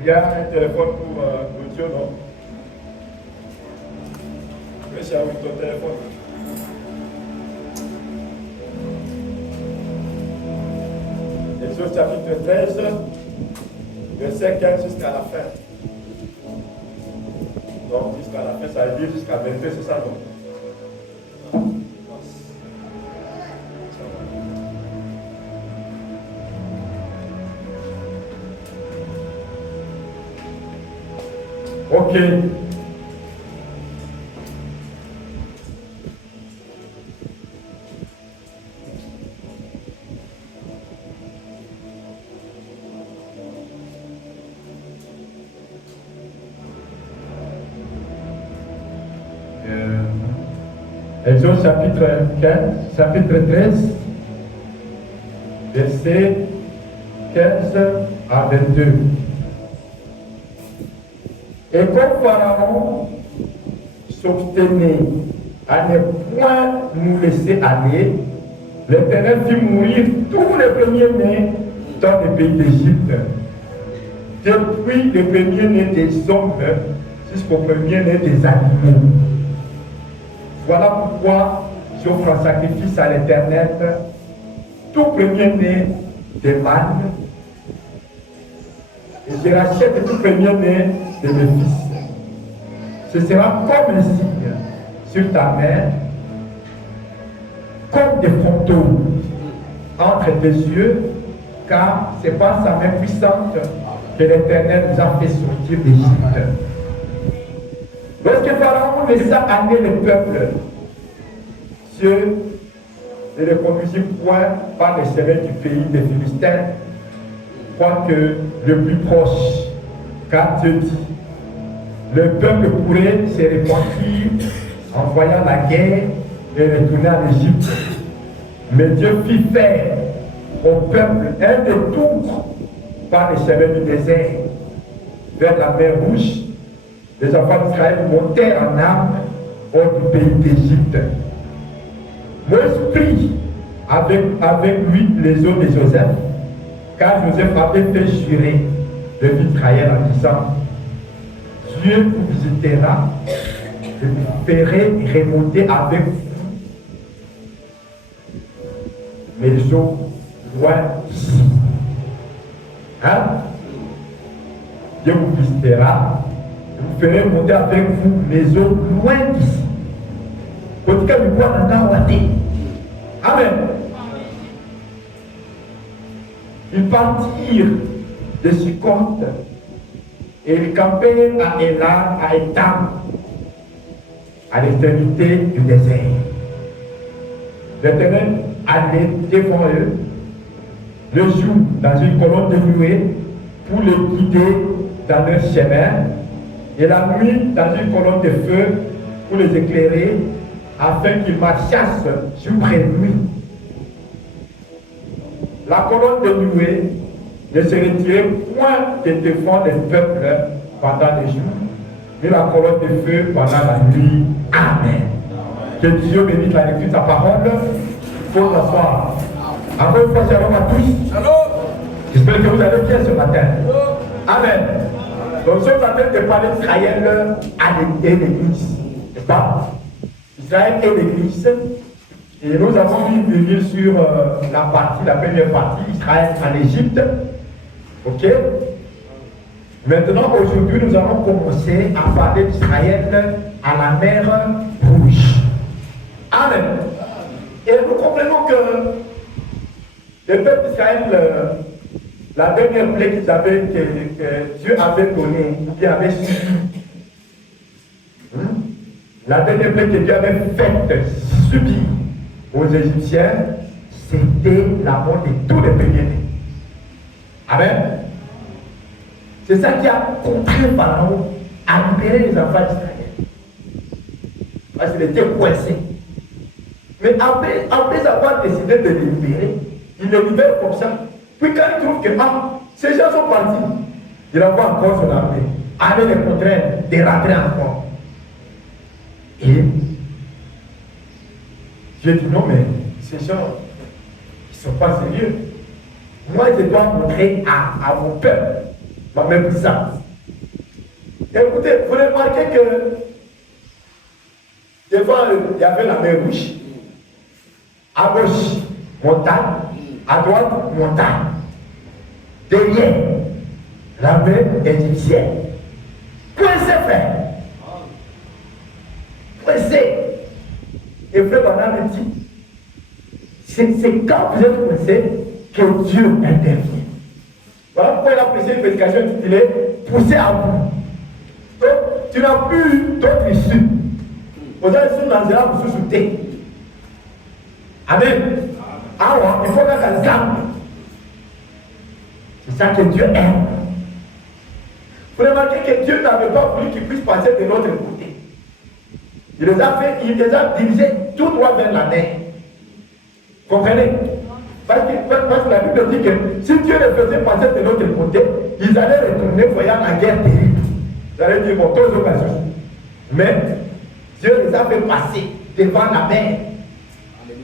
Il y a un téléphone pour l'audio, non? Tu peux charger ton téléphone. Exode chapitre 13, verset 15 jusqu'à la fin. Donc jusqu'à la fin, ça veut dire jusqu'à 22, c'est ça, non? Ok. Exode chapitre 15, chapitre 13, verset 15 à 22. Et comme Pharaon s'obstinait à ne point nous laisser aller, l'Éternel fit mourir tous les premiers-nés dans le pays d'Égypte, depuis le premier-né des hommes jusqu'au premier-né des animaux. Voilà pourquoi j'offre en sacrifice à l'Éternel tout premier-né des mâles, et je rachète tout premier-né de mes fils. Ce sera comme un signe sur ta main, comme des fantômes entre tes yeux, car c'est par sa main puissante que l'Éternel nous a fait sortir d'Égypte. Lorsque Pharaon laissa aller le peuple, Dieu ne le conduisit point par les chemins du pays des Philistins, quoique le plus proche, car Dieu dit, le peuple pourrait se repentir en voyant la guerre et retourner en Égypte. Mais Dieu fit faire au peuple un détour par les chemins du désert vers la mer Rouge. Les enfants d'Israël montèrent en armes hors du pays d'Égypte. Moïse prit avec lui les os de Joseph, car Joseph avait fait jurer le fils d'Israël en disant, Dieu vous visitera et vous ferez remonter avec vous mes eaux loin d'ici. Hein? Dieu vous visitera et vous ferez remonter avec vous mes eaux loin d'ici. Amen. Ils partirent de Sukkot et ils campèrent à Élan, à Étam, à l'extrémité du désert. L'Éternel allait devant eux le jour dans une colonne de nuée pour les guider dans leur chemin, et la nuit dans une colonne de feu pour les éclairer, afin qu'ils marchassent jour et nuit. La colonne de nuée ne se retirait point de devant les peuples pendant les jours, mais la colonne de feu pendant la nuit. Amen. Que Dieu bénisse la lecture de sa parole. Il faut s'asseoir. Encore une fois, shalom à tous. J'espère que vous allez bien ce matin. Amen. Donc, ce matin, de parler d'Israël et l'Église. N'est-ce pas? Israël et l'Église. Et nous avons vu venir sur la première partie, Israël en Égypte. Ok? Maintenant, aujourd'hui, nous allons commencer à parler d'Israël à la mer Rouge. Amen. Et nous comprenons que le peuple d'Israël, la dernière plaie que Dieu avait donnée, ou bien avait subi, la dernière plaie que Dieu avait faite, subie aux Égyptiens, c'était la mort de tous les premiers-nés. Amen. C'est ça qui a contraint Pharaon à libérer les enfants d'Israël. Parce qu'il était coincé. Mais après avoir décidé de les libérer, il les libère comme ça. Puis quand il trouve que ces gens sont partis, il envoie encore son armée, avec les contraintes de rentrer encore. Et Dieu dit non, mais ces gens, ils ne sont pas sérieux. Moi, je dois montrer à mon peuple ma même puissance. Écoutez, vous remarquez que devant, il y avait la mer Rouge. À gauche, montagne. À droite, montagne. Derrière, la mer égyptienne. Pressé, frère. Pressé. Et frère Branham me dit, c'est quand vous êtes pressé que Dieu intervient. Voilà pourquoi il a prêché une prédication intitulée Pousser à bout. Donc, tu n'as plus d'autre issue. Vous allez sur Nazéra pour se soutenir. Amen. Alors, il faut que ça zambe. C'est ça que Dieu aime. Vous remarquez que Dieu n'avait pas voulu qu'il puisse passer de l'autre côté. Il les a dirigés tout droit vers la mer. Comprenez? Parce que la Bible dit que si Dieu les faisait passer de l'autre côté, ils allaient retourner voyant la guerre terrible. Ils allaient dire, bon, deux occasions. Mais Dieu les a fait passer devant la mer.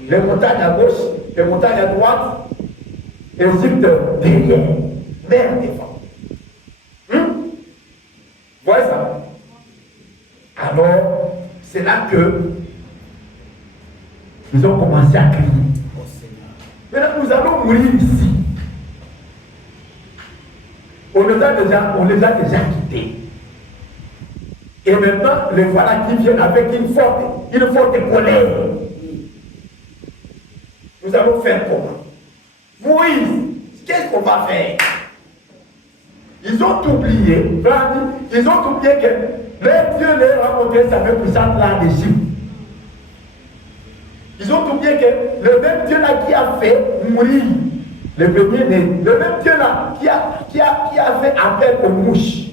Les montagnes à gauche, les montagnes à droite, Égypte derrière, mer devant. Vous voyez ça? Alors, c'est là que ils ont commencé à crier. Maintenant, nous allons mourir ici. On les a déjà quittés. Et maintenant, les voilà qui viennent avec une forte colère. Nous allons faire comment? Moïse, qu'est-ce qu'on va faire? Ils ont oublié, ils ont oublié que leur Dieu leur a montré sa même puissance là en Égypte. Ils ont oublié que le même Dieu là qui a fait mourir le premier-né, le même Dieu là qui a fait appel aux mouches,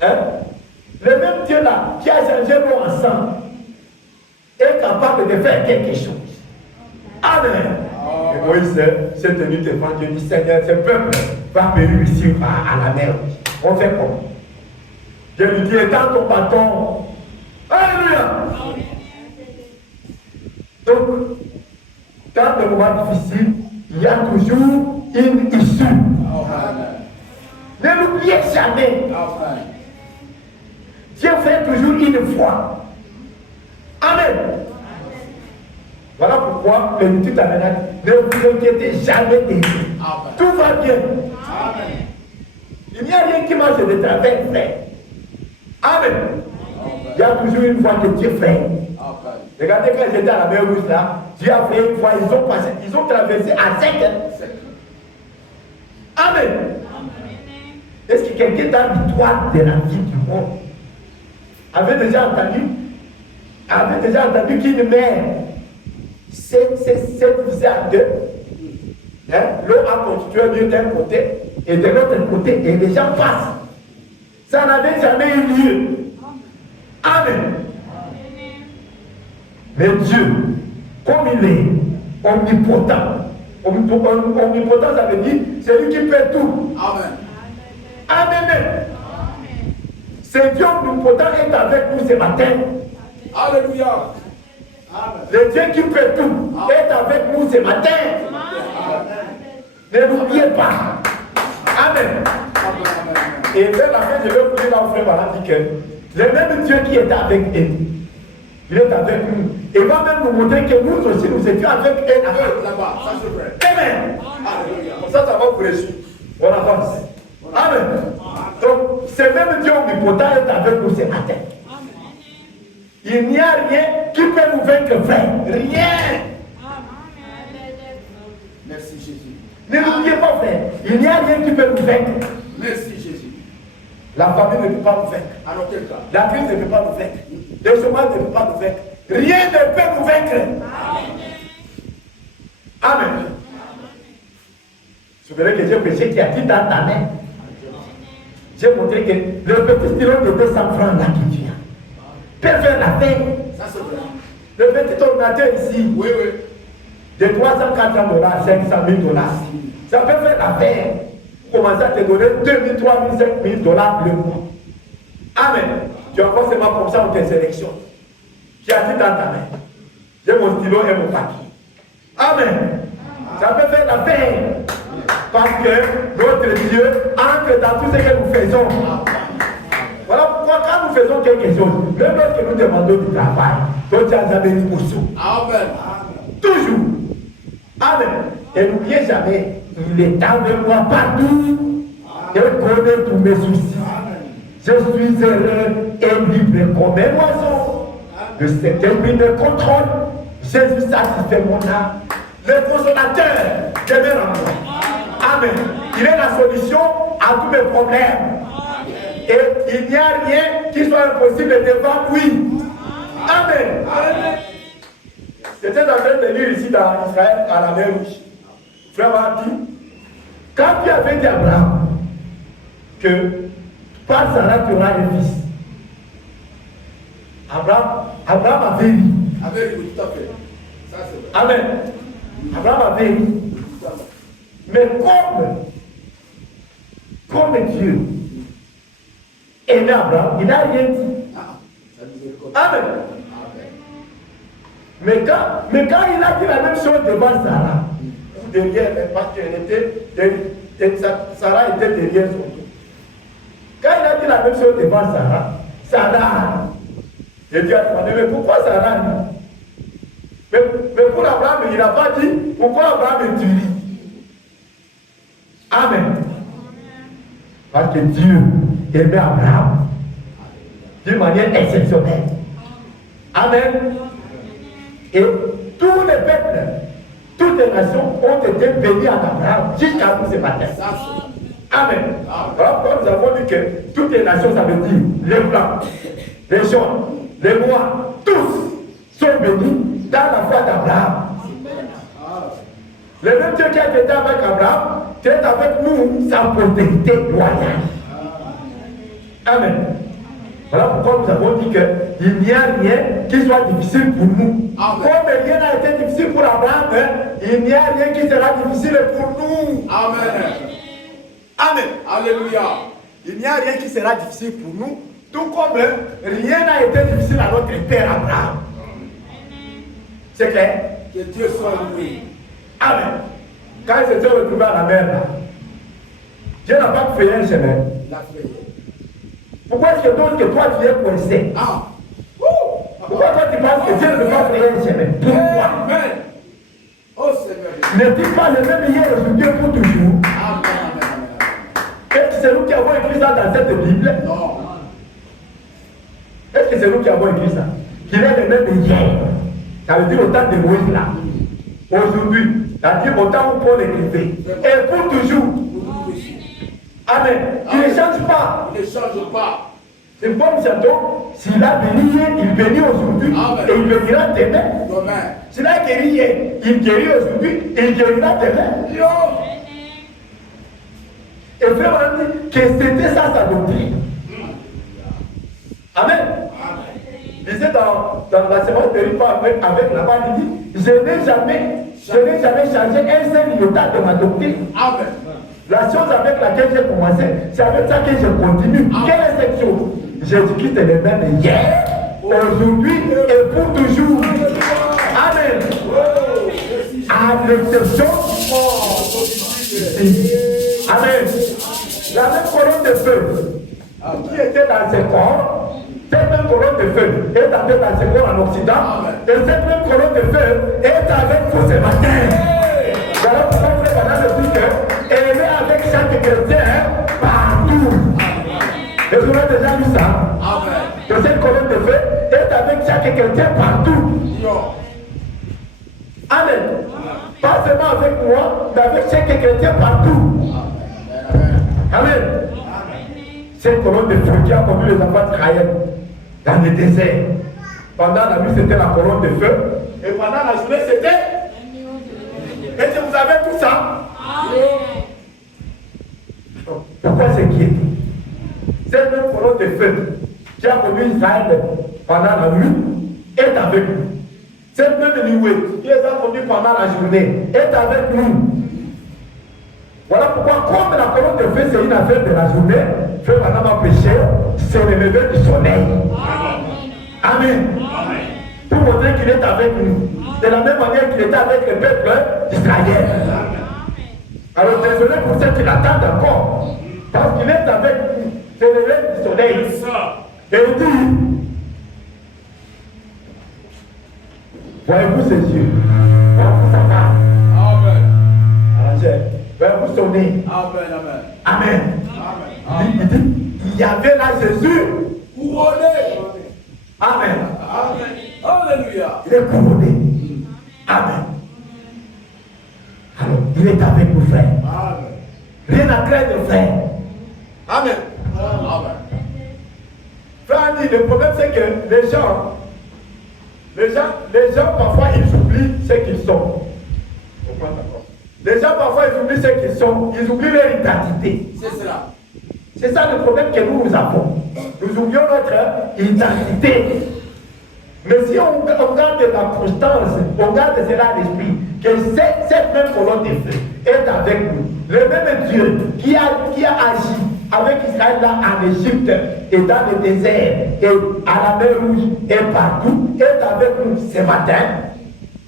hein? Le même Dieu là qui a changé l'eau en sang est capable de faire quelque chose. Amen. Et Moïse s'est tenu devant Dieu, dit Seigneur, ce peuple va périr ici à la mer. On fait comment? Dieu lui dit, étends ton bâton. Alléluia. Donc, dans des moments difficiles, il y a toujours une issue. Ne l'oubliez jamais. Dieu fait toujours une foi. Amen. Voilà pourquoi l'étude a maintenant, ne vous inquiétez jamais de Dieu. Tout va bien. Amen. Il n'y a rien qui marche de travers, frère. Amen. Il y a toujours une voie que Dieu fait. Regardez quand j'étais à la mer Rouge là, Dieu a fait une fois, ils ont traversé à 5 ans. Amen. Est-ce que quelqu'un dans l'histoire de la vie du monde avait déjà entendu qu'une mer s'est divisée en deux? Hein? L'eau a constitué un mur d'un côté et de l'autre côté, et les gens passent. Ça n'avait jamais eu lieu. Amen. Mais Dieu, comme il est omnipotent, omnipotent, ça veut dire c'est lui qui fait tout. Amen. Amen. C'est Dieu omnipotent est avec nous ce matin. Alléluia. Le Dieu qui fait tout est avec nous ce matin. Ne l'oubliez pas. Amen. Et vers la fin, je vais vous dire là, frère Baran dit que le même Dieu qui est avec eux, il est avec nous. Et va même nous montrer que nous aussi, nous étions avec eux. Là-bas, ça se fait. Amen. Comme ça va vous réussir. On avance. Amen. Donc, ce même Dieu omnipotent est avec nous ce matin. Il n'y a rien qui peut nous vaincre, frère. Rien. Merci Jésus. Ne l'oubliez pas, frère. Il n'y a rien qui peut nous vaincre. Merci Jésus. La famille ne peut pas nous vaincre. Alors, quel cas? La crise ne peut pas nous vaincre. Le chômage ne peut pas nous vaincre. Rien ne peut nous vaincre. Amen. Vous verrez que j'ai prêché qui a dit dans ta main. J'ai montré que le petit stylo de 200 francs là qui vient peut faire la paix. Le petit ordinateur ici, oui, de 300, 400 dollars, 500 000 dollars, ça peut faire la paix. Commencer à te donner 2 000, 3 000, 5 000 dollars le mois. Amen. Tu as forcément comme ça, on te sélectionne. Qui a dit dans ta main. J'ai mon stylo et mon papier. Amen. Ça peut faire la paix. Parce que notre Dieu entre dans tout ce que nous faisons. Voilà pourquoi quand nous faisons quelque chose, même lorsque nous demandons du travail, donc Dieu a jamais dit pour ça. Amen. Toujours. Amen. Et n'oubliez jamais, il est avec moi partout. Et connaît tous mes soucis. Je suis heureux et libre comme un oiseau. Le Saint-Esprit me contrôle. Jésus satisfait mon âme. Le consolateur demeure en moi. Amen. Il est la solution à tous mes problèmes. Et il n'y a rien qui soit impossible devant lui. Amen. Amen. J'étais en train de lire ici dans Israël à la mer Rouge. Frère m'a dit, quand tu avais dit à Abraham que par Sarah tu auras un fils, Abraham avait ri. Oui, tout à fait. Ça, c'est vrai. Amen. Abraham avait ri. Mais comme Dieu aimait Abraham, il n'a rien dit. Amen. Mais quand il a dit la même chose devant Sarah, derrière, parce qu'elle Sarah était derrière son dos. Quand il a dit la même chose devant Sarah, il dit à son mais pourquoi Sarah dit? Mais pour Abraham, il n'a pas dit pourquoi Abraham est tué. Amen. Parce que Dieu aimait Abraham d'une manière exceptionnelle. Amen. Et tous les peuples, toutes les nations ont été bénies à Abraham jusqu'à nous ce matin. Amen. Alors, quand nous avons dit que toutes les nations, ça veut dire les blancs, les jaunes, les noirs, tous sont bénis dans la foi d'Abraham. Le même Dieu qui a été avec Abraham, qui est avec nous, sa postérité loyale. Amen. Voilà pourquoi nous avons dit qu'il n'y a rien qui soit difficile pour nous. Amen. Comme rien n'a été difficile pour Abraham, il n'y a rien qui sera difficile pour nous. Amen. Amen. Alléluia. Il n'y a rien qui sera difficile pour nous, tout comme rien n'a été difficile à notre père Abraham. C'est clair? Que Dieu soit loué. Amen. Quand il s'était retrouvé à la mer, là, Dieu n'a pas fait un chemin. Pourquoi est-ce que toi tu es coincé? Pourquoi toi tu penses que Dieu ne peut pas faire un chemin? Pourquoi? Amen. Oh Seigneur. N'est-il pas le même hier aujourd'hui pour toujours? Amen. Est-ce que c'est nous qui avons écrit ça dans cette Bible? Non. Est-ce que c'est nous qui avons écrit ça? Qu'il est le même hier. Ça veut dire au temps de Moïse là. Aujourd'hui, c'est-à-dire au temps où Paul écrivait. Et pour toujours. Amen. Il ne change pas. Il ne change pas. C'est comme chantons, s'il a béni hier, il bénit aujourd'hui. Et il bénira demain. S'il a guéri hier, il guérit aujourd'hui et il guérira demain. Et frère, on a dit que c'était ça sa doctrine. Amen. Il disait dans la séance de repas avec la il dit, je n'ai jamais changé un seul iota de ma doctrine. Amen. La chose avec laquelle j'ai commencé, c'est avec ça que je continue. Quelle est cette chose? Jésus-Christ est le même hier, aujourd'hui et pour toujours. Amen. À l'exception. Amen. La même colonne de feu qui était dans ce corps, cette même colonne de feu est avec dans ce corps en Occident, et cette même colonne de feu est avec vous ce matin. Voilà pourquoi frère Madame dit que elle est avec chaque chrétien partout. Et vous avez déjà vu ça? Que cette colonne de feu est avec chaque chrétien partout. Amen. Pas seulement avec moi, mais avec chaque chrétien partout. Amen. Cette colonne de feu qui a conduit les enfants d'Israël dans le désert. Pendant la nuit, c'était la colonne de feu. Et pendant la journée, c'était. Et si vous avez tout ça. Pourquoi s'inquiéter? Cette même colonne de feu qui a conduit Israël pendant la nuit est avec nous. Cette même nuée qui les a conduits pendant la journée est avec nous. Voilà pourquoi, comme la colonne de feu c'est une affaire de la journée, frère Madame a péché, c'est le lever du soleil. Amen. Pour montrer qu'il est avec nous. De la même manière qu'il était avec le peuple d'Israël. Alors désolé pour ceux qui l'attendent encore. Parce qu'il est avec nous. C'est le lever du soleil. Et il dit, voyez-vous ses yeux? Voyez-vous sa main? Amen. Voyez-vous son nez? Amen. Amen. Amen. Il dit, il y avait là Jésus. Couronné. Amen. Amen. Alléluia. Il est couronné. Amen. Alors, il est avec nous, frère. Amen. Rien à craindre, frère. Amen. Amen. Frère, le problème c'est que les gens parfois ils oublient ce qu'ils sont. Les gens parfois ils oublient ce qu'ils sont, ils oublient leur identité. C'est cela. C'est ça le problème que nous avons. Nous oublions notre identité. Mais si on garde la constance, on garde cela à l'esprit, que cette même colonne de feu est avec nous. Le même Dieu qui a agi avec Israël là en Égypte et dans le désert et à la mer Rouge et partout, est avec nous ce matin.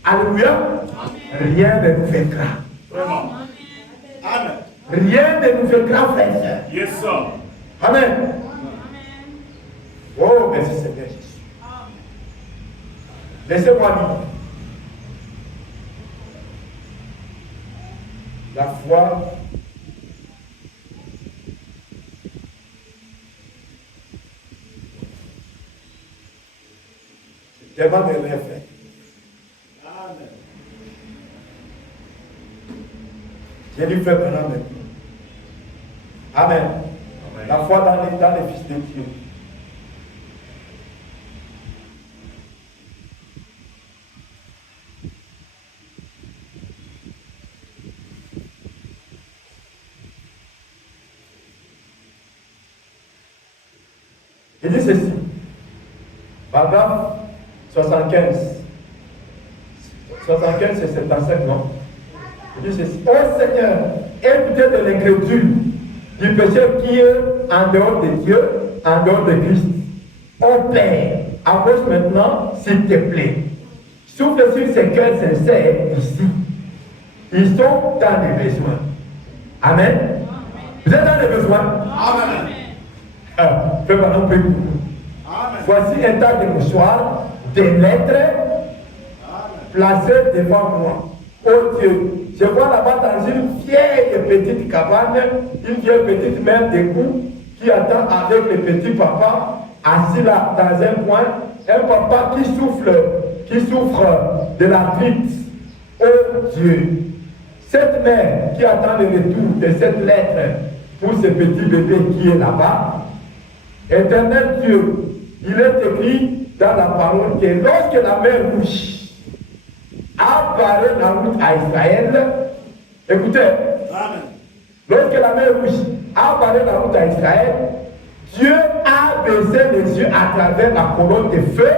Alléluia. Rien ne nous vaincra. Amen. Rien ne nous vaincra, frère. Yes, sir. Amen. Oh, merci Seigneur Jésus. Laissez-moi lire. La foi c'est tellement de rêve. Amen. J'ai dû faire maintenant. Amen. Amen. La foi dans les fils de Dieu. Il dit ceci, paragraphe 75, c'est 75, non? Il dit ceci, ô Seigneur, écoutez de l'incrédule, du pécheur qui est en dehors de Dieu, en dehors de Christ. Ô Père, approche maintenant, s'il te plaît. Souffle sur ces cœurs sincères ici. Ils sont dans les besoins. Amen. Vous êtes dans les besoins? Amen. Fais maintenant prier pour vous. Voici un tas de mouchoirs, des lettres placées devant moi. Oh Dieu, je vois là-bas dans une vieille petite cabane, une vieille petite mère debout qui attend avec le petit papa assis là dans un coin, un papa qui souffre de l'arthrite. Oh Dieu, cette mère qui attend le retour de cette lettre pour ce petit bébé qui est là-bas, Éternel Dieu, il est écrit dans la parole que lorsque la mer Rouge apparaît la route à Israël, écoutez, amen. Lorsque la mer Rouge apparaît la route à Israël, Dieu a baissé les yeux à travers la colonne de feu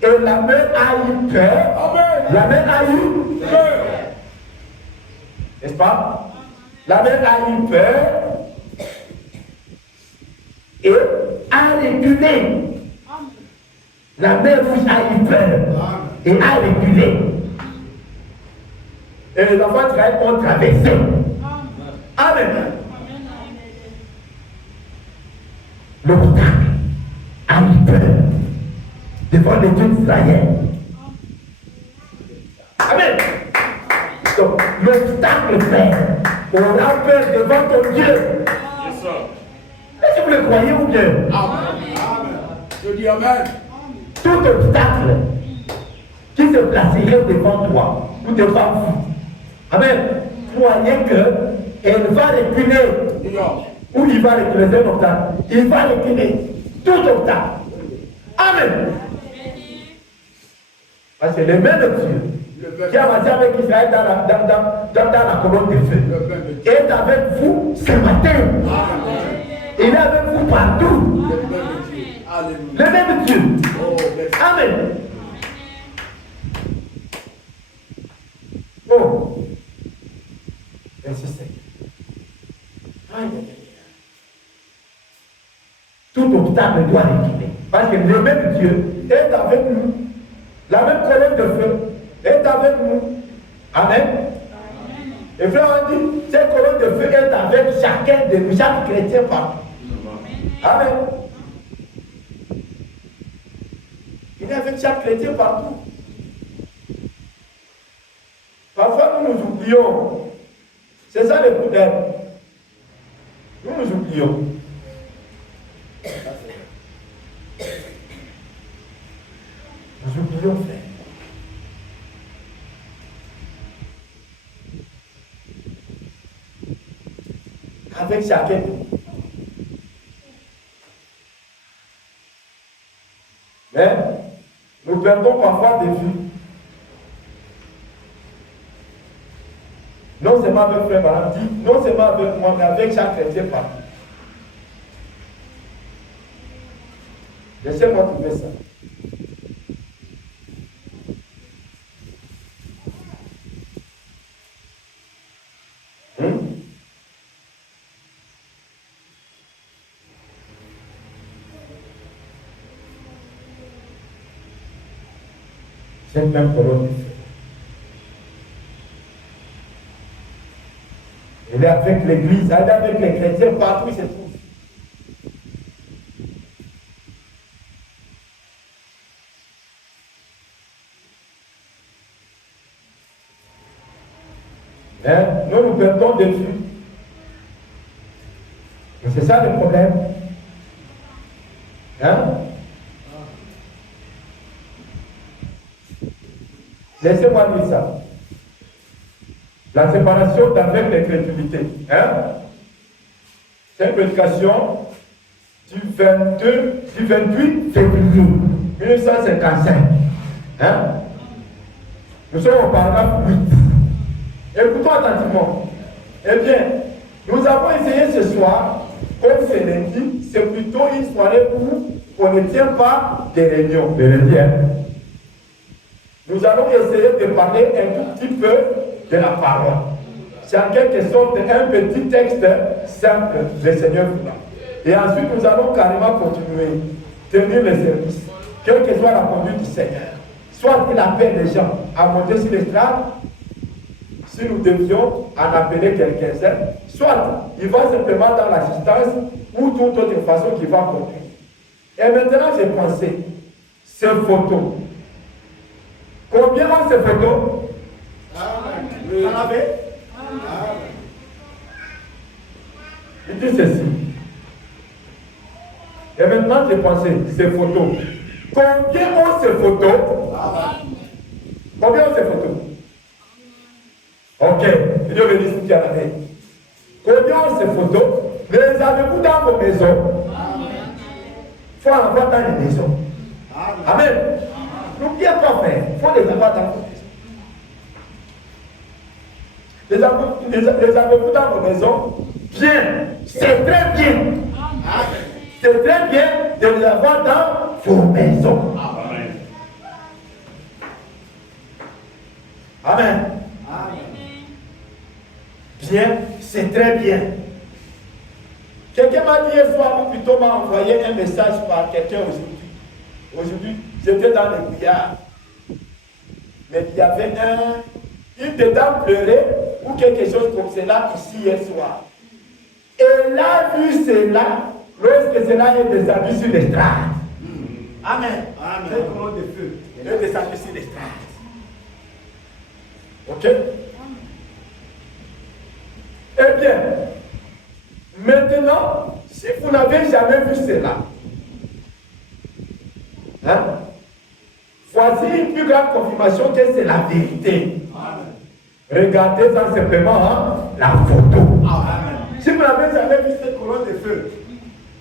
et la mer a eu peur. Amen. La mer a eu peur. N'est-ce pas? La mer a eu peur et a reculé. La mer Rouge a eu peur et a reculé. Et les enfants d'Israël ont traversé. Amen. L'obstacle a eu peur devant les dieux d'Israël. Amen. Donc, l'obstacle, frère, aura peur devant ton Dieu. Est-ce que vous le croyez ou bien? Amen. Je dis Amen. Tout obstacle qui se placerait devant toi ou devant vous, amen, croyez qu'elle va reculer. Ou il va reculer, c'est un obstacle. Il va reculer. Tout obstacle. Amen. Parce que le même Dieu qui a marché avec Israël dans la colonne de feu est avec vous ce matin. Il est avec vous partout. Le même Dieu. Amen. Oh. Merci Seigneur. Aïe, aïe, aïe. Tout obstacle doit reculer. Parce que le même Dieu est avec nous. La même colonne de feu est avec nous. Amen. Et frère, on dit, cette colonne de feu est avec chacun de nous, chaque chrétien partout. Amen. Il est avec chaque chrétien partout. Parfois, nous nous oublions. C'est ça le problème. Nous nous oublions. Nous oublions, frère. Avec chacun. Mais nous perdons parfois de vue. Non seulement avec frère Baram dit, non seulement avec moi, mais avec chaque chrétien partout. Laissez-moi trouver ça. Cette même colonne de feu. Elle est avec l'église, elle est avec les chrétiens partout où il se trouve. Hein? Nous perdons de vue. Et c'est ça le problème. Hein? Laissez-moi dire ça. La séparation d'avec l'incrédulité. Hein? C'est une prédication du 28 février 1955. Hein? Nous sommes au paragraphe 8. Écoutons attentivement. Eh bien, nous avons essayé ce soir, comme c'est lundi, c'est plutôt une soirée où on ne tient pas des réunions. Des réunions. Nous allons essayer de parler un tout petit peu de la parole. C'est en quelque sorte un petit texte simple, le Seigneur vous l'a. Et ensuite, nous allons carrément continuer, tenir le service, quelle que soit la conduite du Seigneur. Soit il appelle les gens à monter sur l'estrade, si nous devions en appeler quelqu'un, soit il va simplement dans l'assistance ou toute autre façon qu'il va conduire. Et maintenant, j'ai pensé, ces photos. Combien ont ces photos? Vous en avez? Il dit ceci. Et maintenant, j'ai pensé, ces photos. Combien ont ces photos? Combien ont ces photos? Ok, Dieu bénisse vous qui en avez. Combien ont ces photos? Les avez-vous dans vos maisons? Il faut en avoir dans les maisons. Amen. N'oubliez pas, frère, il faut les avoir dans vos maisons. Les avez-vous dans vos maisons? Bien, c'est très bien. C'est très bien de les avoir dans vos maisons. Amen. Bien, c'est très bien. Quelqu'un m'a dit hier soir, ou plutôt m'a envoyé un message par quelqu'un aujourd'hui. Aujourd'hui, j'étais dans les bouillards. Mais il y avait une dedans pleurait ou quelque chose comme cela ici hier soir. Elle a vu cela lorsque cela est descendu sur l'estrade. Amen. Amen. C'est comme de feu. Elle est descendu sur l'estrade. Ok? Eh bien, maintenant, si vous n'avez jamais vu cela, hein, voici une plus grande confirmation que c'est la vérité. Amen. Regardez ça simplement hein, la photo. Amen. Si vous n'avez jamais vu cette colonne de feu,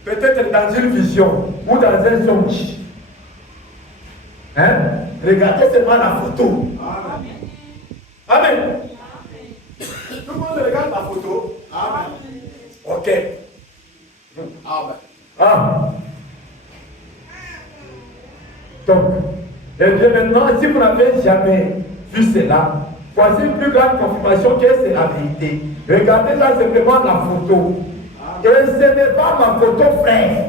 peut-être dans une vision ou dans un songe, hein, regardez seulement la photo. Amen. Amen. Tout le monde regarde la photo. Amen. Ok. Amen. Ah. Donc, et bien maintenant, si vous n'avez jamais vu cela, voici une plus grande confirmation que c'est la vérité. Regardez là simplement la photo. Et ce n'est pas ma photo, frère.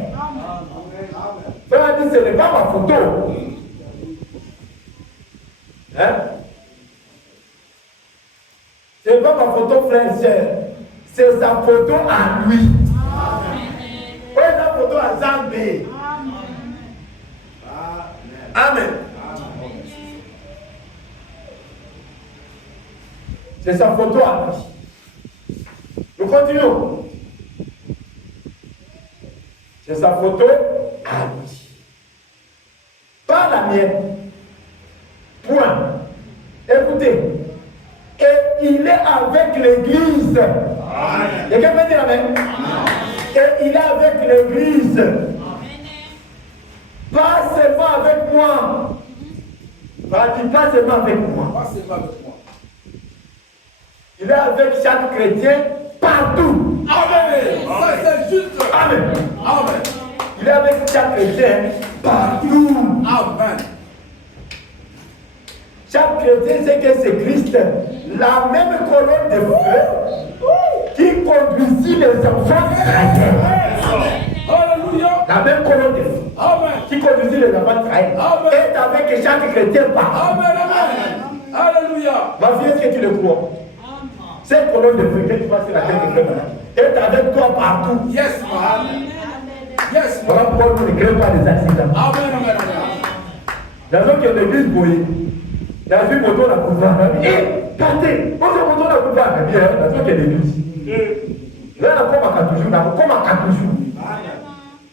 Frère dit, ce n'est pas ma photo. Hein? Ce n'est pas ma photo, frère et sœur. C'est sa photo à lui. Oui, sa photo à Zambé. Amen. C'est sa photo à lui. Nous continuons. C'est sa photo à lui. Pas la mienne. Point. Écoutez. Et il est avec l'église. Quelqu'un peut dire amen? Et il est avec l'église. Pas seulement avec moi. Pas seulement avec moi. Il est avec chaque chrétien partout. Amen. Ça c'est juste. Amen. Amen. Il est avec chaque chrétien partout. Amen. Chaque chrétien sait que c'est Christ, la même colonne de feu qui conduisit les enfants d'Israël. Alléluia. La même colonne de feu qui conduisit les enfants d'Israël est avec chaque chrétien partout. Amen. Amen. Alléluia. Ma fille, est-ce que tu le crois? Cette colonne de feu que tu vois sur la tête de feu est avec toi partout. Yes, man. Yes, Voilà pourquoi nous ne créons pas des accidents. Amen. Amen. Dans une église boyée, il y a vu moto la couvert. Eh, partez, on se moto la couvert. Dans une église. Là, on a comme à 4 jours.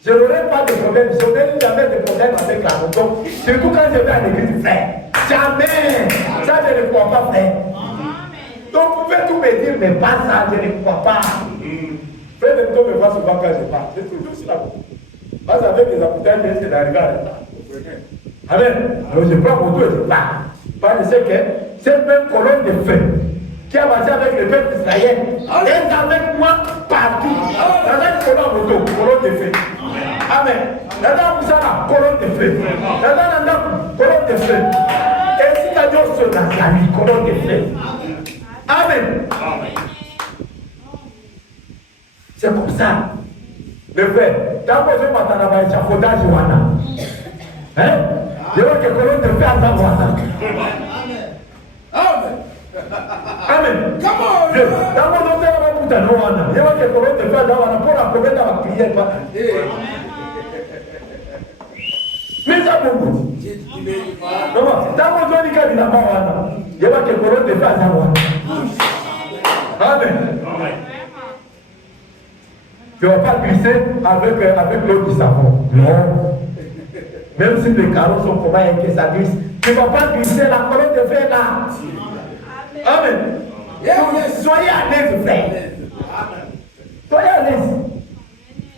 Je n'aurai pas de problème. Je n'aurai jamais de problème avec la moto. Surtout quand je vais à l'église, frère. Jamais. Ça, je ne crois pas, frère. Donc, vous pouvez tout me dire, mais pas ça, je ne crois pas. Frère de me voit souvent quand je parle. C'est toujours sur la moto. Parce qu'avec les apôtres, je risque d'arriver à l'état. Amen. Alors, je prends mon tour et je pars. Parce que je sais que cette même colonne de feu qui a marché avec le peuple d'Israël est avec moi partout. Dans une colonne de feu. Amen. Dans une colonne de feu. Dans une colonne de feu. Et si tu as sur la colonne de feu. Amen. C'est comme ça. Le frère, quand vous avez maintenant un échafaudage, hein? Il y a quelque chose de faire à savoir. Amen. Amen. Come on. Dans mon hôtel, il y a quelque chose de faire à savoir pour la promettre à la prière. Mais ça beaucoup. Dans mon hôtel, il y a quelque chose de faire à savoir. Amen. Tu ne vas pas glisser avec l'eau du savon. Non. Même si les carreaux sont comment et que ça glisse, tu ne vas pas glisser la colonne de fer là. Amen. Soyez à l'aise, frère. Soyez à l'aise.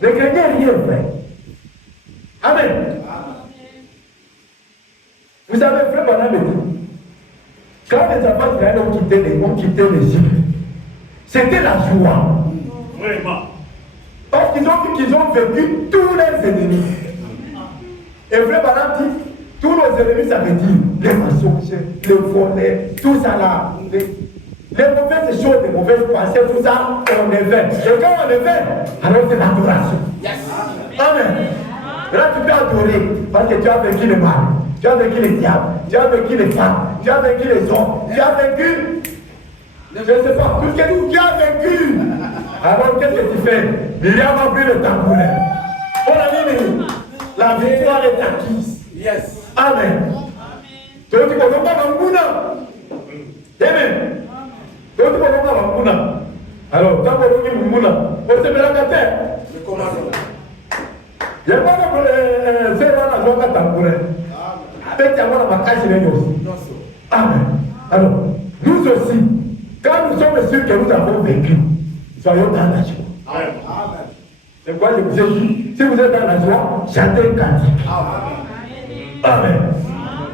Ne craignez rien, frère. Amen. Vous savez, frère Bonham dit, quand les enfants d'Israël ont quitté l'Égypte, c'était la joie. Vraiment. Parce qu'ils ont vu qu'ils ont vécu tous leurs ennemis. Et frère Bonham dit, tous nos ennemis, ça veut dire les mensonges, les volets, tout ça là. Les mauvaises choses, les mauvaises pensées, tout ça, on les veut. Et quand on les veut, alors c'est l'adoration. Yes. Amen. Là, tu peux adorer parce que tu as vaincu le mal, tu as vaincu les diables, tu as vaincu les femmes, tu as vaincu les hommes, tu as vaincu, je ne sais pas, tout ce que tu as vaincu. Alors, qu'est-ce que tu fais? Myriam a pris le tambourin. Mon ami, la victoire est acquise. Yes. Amen. Donc, tu peux pas Amen. Donc, tu peux pas alors, quand on se met la terre. Le commandant. Il n'y a pas de zéro à la joie tambourin. Avec ta voix, ma cache les aussi. Amen. Alors, nous aussi, quand nous sommes sûrs que nous avons vécu, soyons dans la joie. Amen. C'est quoi je vous ai dit? Si vous êtes dans la joie, chantez un cantique. Amen.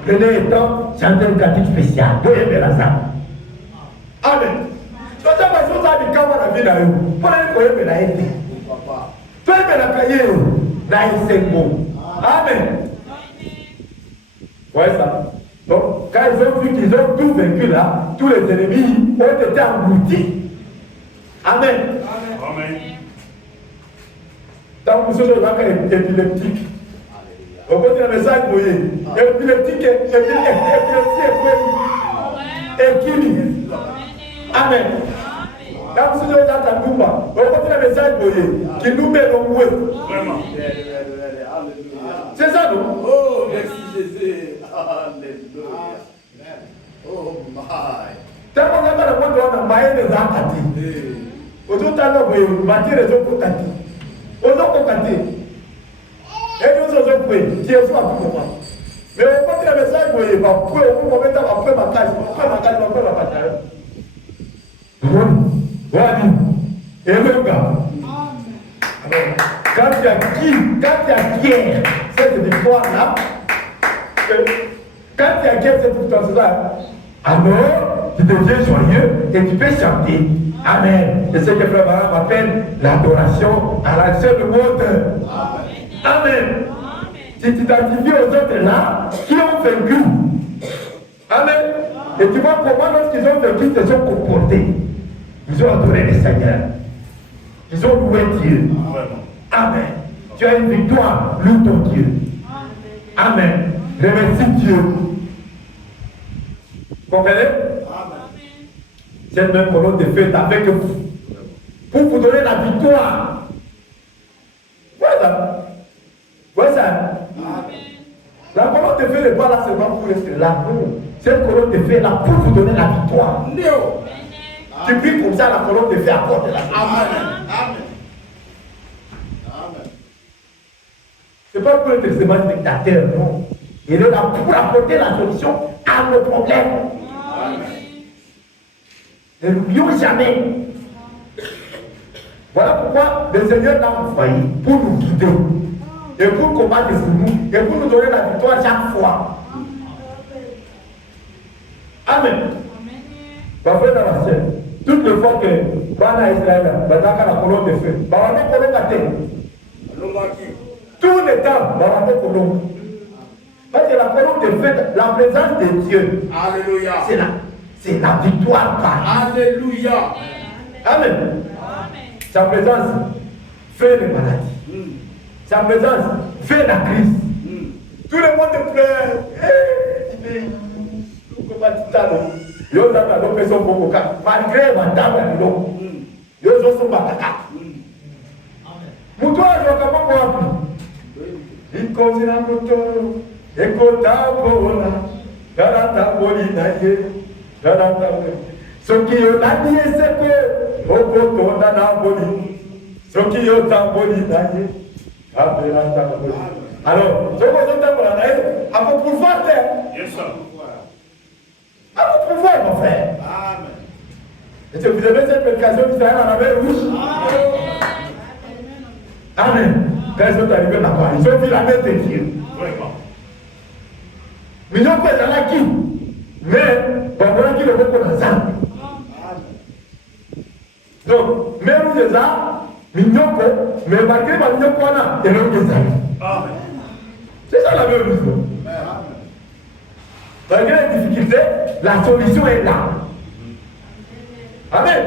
Prenez le temps, chantez un cantique spécial. Vous aimez la salle. Amen. Tu vas savoir si vous avez quand on a vu là, pour aller aimer la haine. Tu aimes la cahier, là, c'est bon. Amen. Ouais, ça. Donc, quand ils ont vu qu'ils ont tout vaincu là, tous les ennemis ont été engloutis. Amen. Amen. Donc, vous savez, il est épileptique. On peut dire le message, vous voyez. Épileptique, épilepsie, équilibre. Amen. Là, vous êtes dans ta Kumba. On continue le message qui nous met au mouet. Vraiment. C'est ça, non? Oh, merci Jésus. Alléluia. Oh my. Tant qu'on a pas le monde, on a maillé les arcades. Autour de la voie, bâtir les autres côtés. Aux autres côtés. Et nous autres côtés, Dieu soit pour moi. Mais on continue le message, on va pouvoir, on va mettre après ma case, après ma case, après ma case. Voilà. Et le gars. Quand il y a guerre, cette victoire-là, quand il y a guerre, cette victoire-là, alors tu deviens joyeux et tu peux chanter. Amen. C'est ce que Frère Baram appelle l'adoration à la seule monde. Amen. Tu t'identifies aux autres là qui ont vaincu. Amen. Et tu vois comment lorsqu'ils ont vaincu, ils se sont comportés. Ils ont adoré le Seigneur. Ils ont loué Dieu. Amen. Tu as une victoire, loue ton Dieu. Amen. Remercie Dieu. Comprenez? Cette même colonne de feu est avec vous. Pour vous donner la victoire. Voilà. Voilà. La colonne de feu n'est pas là seulement pour rester là. Cette colonne de feu est là pour vous donner la victoire. Tu pries comme ça, la colonne de feu apporte la victoire. Amen. Ce n'est pas pour être seulement spectateur, non. Il est là pour apporter la solution à nos problèmes. Ne l'oublions jamais. Voilà pourquoi le Seigneur l'a envoyé pour nous guider et pour combattre pour nous et pour nous donner la victoire chaque fois. Amen. Ma frère et ma soeur, toutes les fois que Bana Israël va dans la colonne de feu, va avoir colonne à terre. Tout le temps, va avoir colonne. Parce que la colonne de feu, la présence de Dieu, Alléluia. C'est la victoire par. Alléluia. Amen. Sa présence fait les maladies. Sa présence fait la crise. Tout le monde pleure. Malgré madame Lilo, ils sont bataka. Moutoua, je vais comment voir. Il continue à moto. Ekota bola. Garata bolina ye. Garata bolina. Soki yo nani eseko. Okoto nana boli. Soki yo tamboli na ye. Apela tamboli. Alors, je vous entends à vos pouvoirs, Yes, sir. à vos pouvoirs, mon frère. Amen. Et si vous avez cette occasion d'Israël en la mer rouge. Amen. Quand ils sont arrivés là-bas, ils ont vu la main de Dieu. Mais ils ont fait dans la qui. Mais, pendant qu'ils le font dans ça. Donc, mais nous les avons, mais malgré ma mignoko, on a des langues des amis. C'est ça la même chose. Malgré les difficultés, la solution est là. Amen.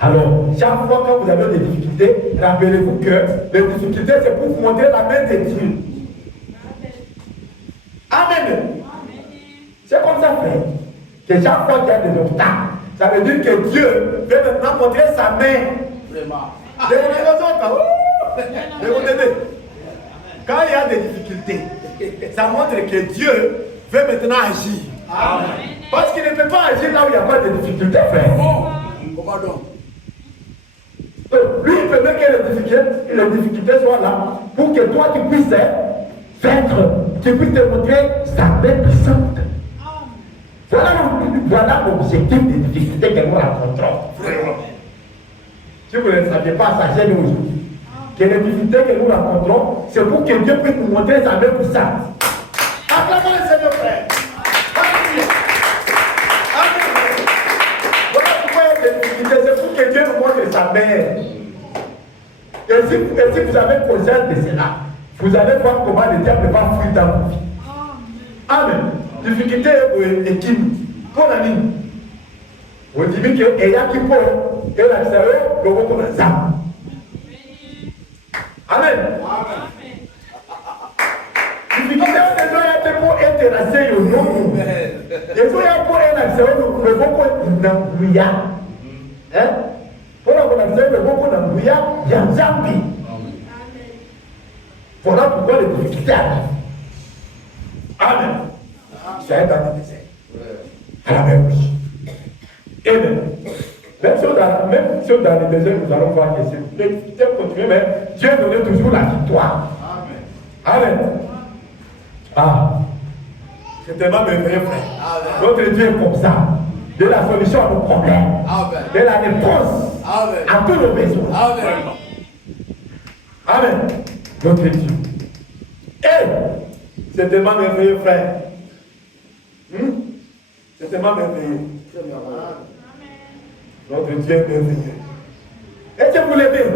Alors, chaque fois que vous avez des difficultés, rappelez-vous que les difficultés, c'est pour vous montrer la main de Dieu. Amen. C'est comme ça, frère. Que chaque fois qu'il y a des obstacles, ça veut dire que Dieu veut maintenant montrer sa main. Vraiment. Quand il y a des difficultés, ça montre que Dieu veut maintenant agir. Amen. Parce qu'il ne peut pas agir là où il n'y a pas de difficultés, frère. Comment donc? Lui, il permet que les difficultés soient là pour que toi, tu puisses vaincre, tu puisses te montrer sa main puissante. Voilà l'objectif des difficultés que nous rencontrons. Si vous ne saviez pas, sachez-le aujourd'hui. Que les difficultés que nous rencontrons, c'est pour que Dieu puisse nous montrer sa main puissante. Acclamons le Seigneur, frère. Amen. Voilà pourquoi il y a des difficultés, c'est pour que Dieu nous montre sa main. Et si vous avez conscience de cela, vous allez voir comment le diable va fuir dans vos vies. Amen. Difficulté est qui? Qu'on a mis. On dit que et y a qui peut et la sérieux le retour dans ça. Amen. Difficulté est pour être rasé au nom. Et pour être accès le beaucoup d'embrouillard. Hein? Pour avoir accès le beaucoup d'embrouillard, il y a un Zambi. Voilà pourquoi les difficultés arrivent. Amen. C'est dans le désert. À la même bouche. Amen. Même si dans le désert, nous allons voir que les difficultés continuent, mais Dieu donne toujours la victoire. Amen. Ah. C'est tellement merveilleux, frère. Notre Dieu est comme ça. De la solution à nos problèmes. De la réponse à tous nos besoins. Amen. Notre Dieu. Et c'est tellement merveilleux, frère. C'est tellement merveilleux. Notre Dieu est merveilleux. Est-ce que vous l'aimez?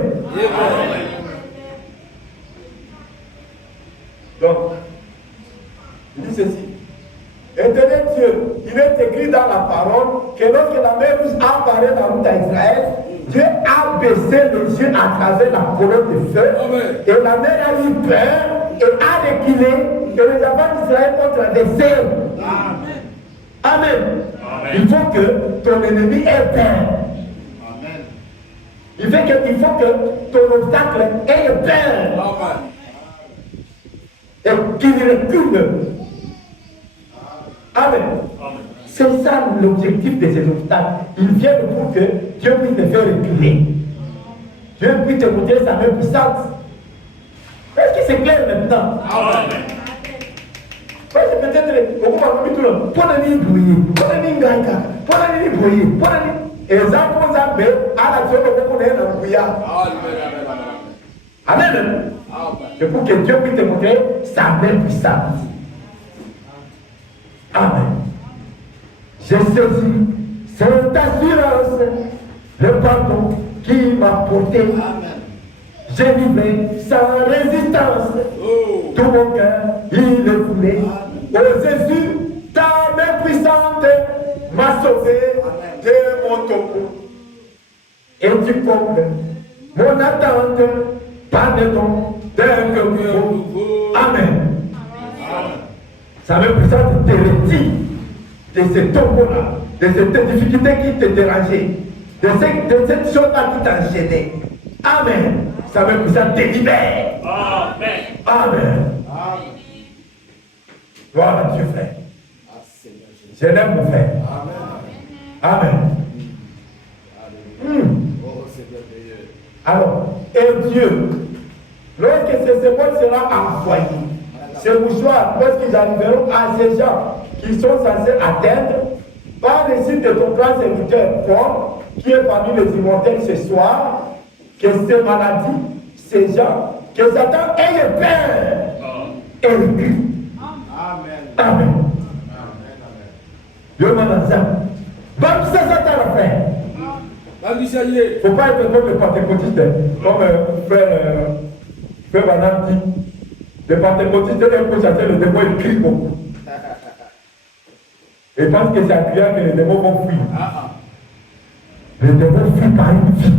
Donc, il dit ceci. Éternel Dieu, il est écrit dans la parole que lorsque la mer rouge apparaît dans la route d'Israël, Dieu a baissé les yeux à travers la colonne de feu. Et la mer a eu peur et a reculé. Et les enfants d'Israël ont traversé. Amen. Il faut que ton ennemi ait peur. Il faut que ton obstacle ait peur. Et qu'il recule. Amen. C'est ça l'objectif de ces obstacles. Ils viennent pour que Dieu puisse te faire reculer. Dieu puisse te montrer sa main puissante. Est-ce que c'est clair maintenant? Amen. Parce que peut-être, on va tout le monde. Pour aller brouiller, pour aller gaïka, pour aller brouiller, pour aller. Et les enfants ont fait à l'action de beaucoup de brouillard. Amen. C'est pour que Dieu puisse te montrer sa main puissante. Amen. J'ai saisi cette assurance, le pardon qui m'a porté. Amen. J'ai livré sans résistance. Tout mon cœur, il le voulait. Oh Jésus, ta main puissante m'a sauvé de mon tombeau. Et tu combles mon attente par le don d'un cœur nouveau. Amen. Sa main puissante te retire de ce tombeau-là, de cette difficulté qui te dérangeait, de cette chose-là qui t'enchaînait. Amen. Sa main puissante te libère. Amen. Amen. Gloire à Dieu, frère. Je l'aime, mon frère. Amen. Alors, et Dieu, lorsque ce symbole sera envoyé, ces mouchoirs, lorsqu'ils arriveront à ces gens qui sont censés atteindre, par le site de ton grand serviteur, Paul, qui est parmi les immortels ce soir, que ces maladies, ces gens, que Satan ait peur et recule. Amen. Dieu m'a dit ça. Donc c'est Satan à faire. Il ne faut pas être comme le pentecôtiste, comme frère Banam dit. Le pentecôtiste, dès qu'il faut chasser le démon, il crie beaucoup. Et pense que c'est en criant que les démons vont fuir. Les démons fuient par une vie.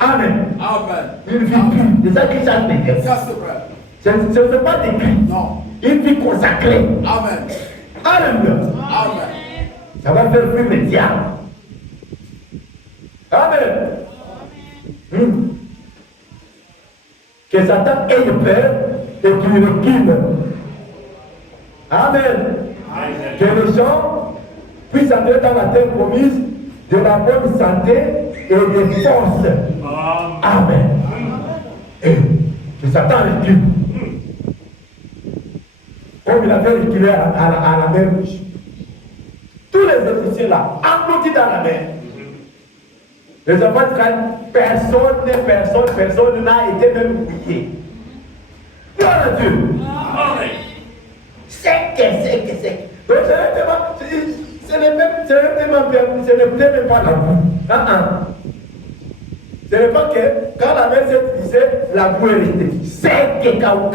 Amen. Une vie pure. C'est ça qui chasse les démons. Ce n'est pas des cris. Non. Une vie consacrée. Amen. Alléluia. Ça va faire fuir les diables. Amen. Que Satan ait peur et qu'il recule. Amen. Que les gens puissent entrer dans la terre promise de la bonne santé et de force. Amen. Et que Satan recule. Comme il avait reculé à la mer rouge. Tous les officiers là, applaudis dans la mer. Les enfants de personne n'a été même oublié. Gloire à Dieu. Sec. Donc ce n'est même pas la boue. Ce n'est pas que quand la mer s'est brisée, la boue est restée. Sec et caou.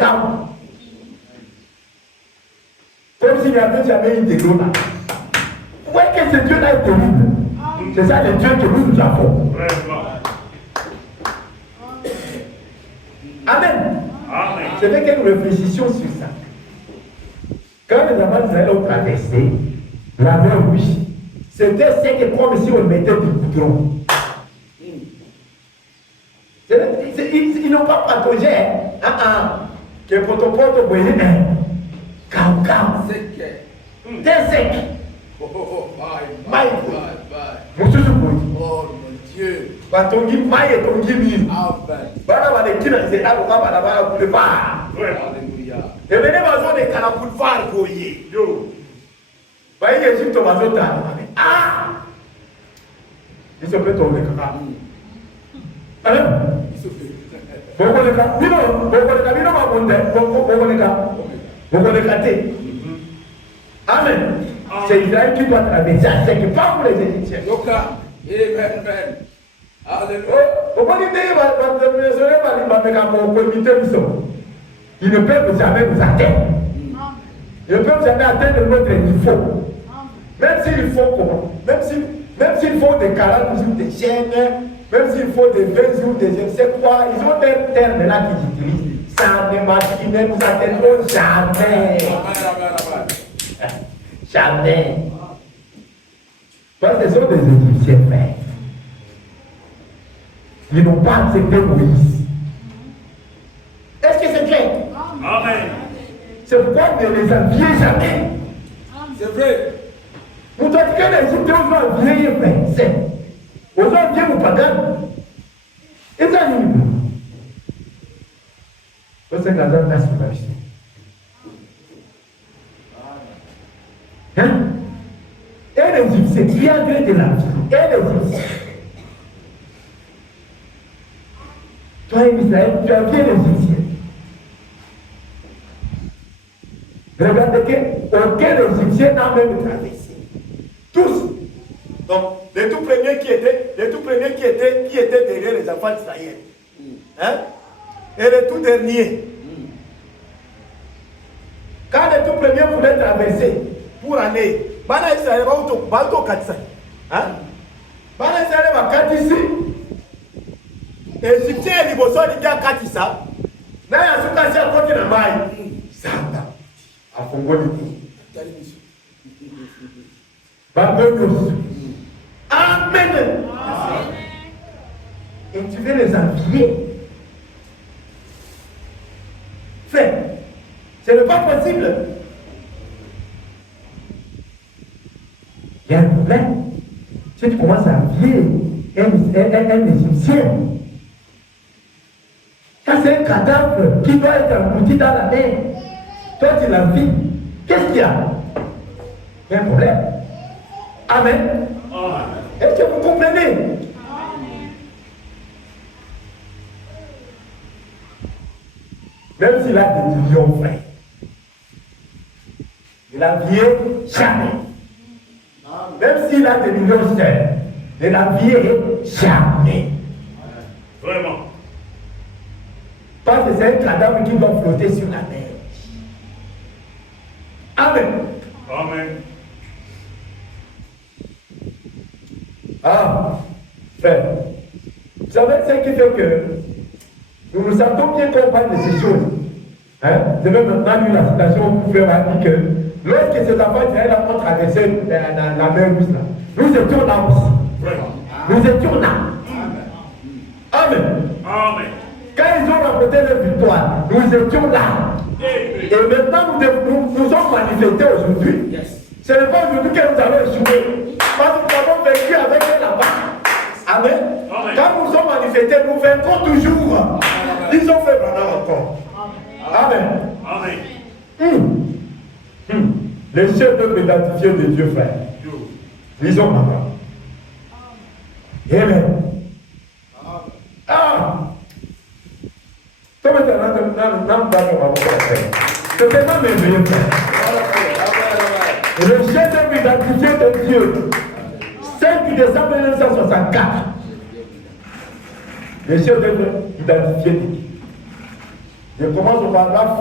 Comme s'il n'y avait jamais eu de l'eau là. Vous voyez que ce Dieu-là est terrible. C'est ça le Dieu que nous avons. Amen. Je veux que nous réfléchissions sur ça. Quand les enfants d'Israël ont traversé, La mer, oui. C'était sec comme si on mettait du goudron. Ils n'ont pas patogé. Que potopoto boye cao. T'es sec. Maï. Monsieur Boy. Oh mon Dieu. Batongi maï et tongi mi. Amen. Bana va les kina c'est là on va là pour le bar. Alléluia. Et venez maison de kana pour faire boye. Yo. Bah il Égypte maison ta. Ah. Il se peut tomber kaka. Hein? Bokoleka bino bokoleka te. Amen. C'est Israël qui doit traverser, c'est pas pour les Égyptiens. Yoka. Amen. Alléluia. Ils ne peuvent jamais nous atteindre. Ils ne peuvent jamais atteindre notre niveau. Même s'il faut comment? Même s'il faut des 40 jours de chaînes, même s'il faut des 20 jours de je ne sais quoi, ils ont des termes là qu'ils utilisent. Ça ne nous atteindront jamais. Jamais. Parce que ce sont des Égyptiens frères. Ils n'ont pas accepté Moïse. Est-ce que c'est clair? Amen. C'est pourquoi ne les enviez jamais. C'est vrai. Vous dites que les Égyptiens ont envié, c'est. Ils ont envié vos pagans. Et ça, c'est que la dame n'a pas vu. Hein? Et les Égyptiens, qui a créé de la vie? Et les Égyptiens. Toi, Israël, tu as bien les Égyptiens. Regardez qu'aucun Égyptien n'a même traversé. Tous. Donc, les tout premiers qui étaient derrière les enfants d'Israël. Hein? Et les tout derniers. Quand les tout premiers voulaient traverser pour aller, Bana Israël va au Katsai. Hein? Bana Israël va Katisi. Égyptien et Liboso, ils ont Katisa. N'a y a ce cas à côté de Maï. Santa. À Fongoli. Amen. Et tu veux les envier. Fais. Ce n'est pas possible. Il y a un problème. Si tu commences à envier un Égyptien, ça c'est un cadavre qui doit être englouti dans la mer. Toi tu l'envies. Qu'est-ce qu'il y a? Il y a un problème. Amen. Est-ce que vous comprenez? Même s'il a des millions de frères, il n'a envié jamais. Même s'il a des millions de sœurs, il n'a envié jamais. Vraiment. Parce que c'est un cadavre qui doit flotter sur la mer. Amen. Amen. Ah, frère, vous savez ce qui fait que nous nous sentons bien qu'on parle de ces choses. Hein? De même maintenant, eu la citation où frère a dit que lorsque ces enfants d'Israël ont traversé la mer Rouge, nous étions là aussi. Nous étions là. Amen. Amen. Quand ils ont remporté leur victoire, nous étions là. Et maintenant, nous sommes manifestés aujourd'hui. Ce n'est pas aujourd'hui que nous allons échouer. Parce que nous avons vécu avec eux là-bas. Amen. Quand nous sommes manifestés, nous vaincrons toujours. Ils ont fait pendant encore. Amen. Amen. Les chefs d'œuvre identifiés de Dieu, frère. Lisons maintenant. Amen. Ah! C'est tellement merveilleux, frère. Le chef d'œuvre identifié de Dieu. 5 décembre 1964. Le chef d'œuvre identifié de Dieu. Je commence au paragraphe.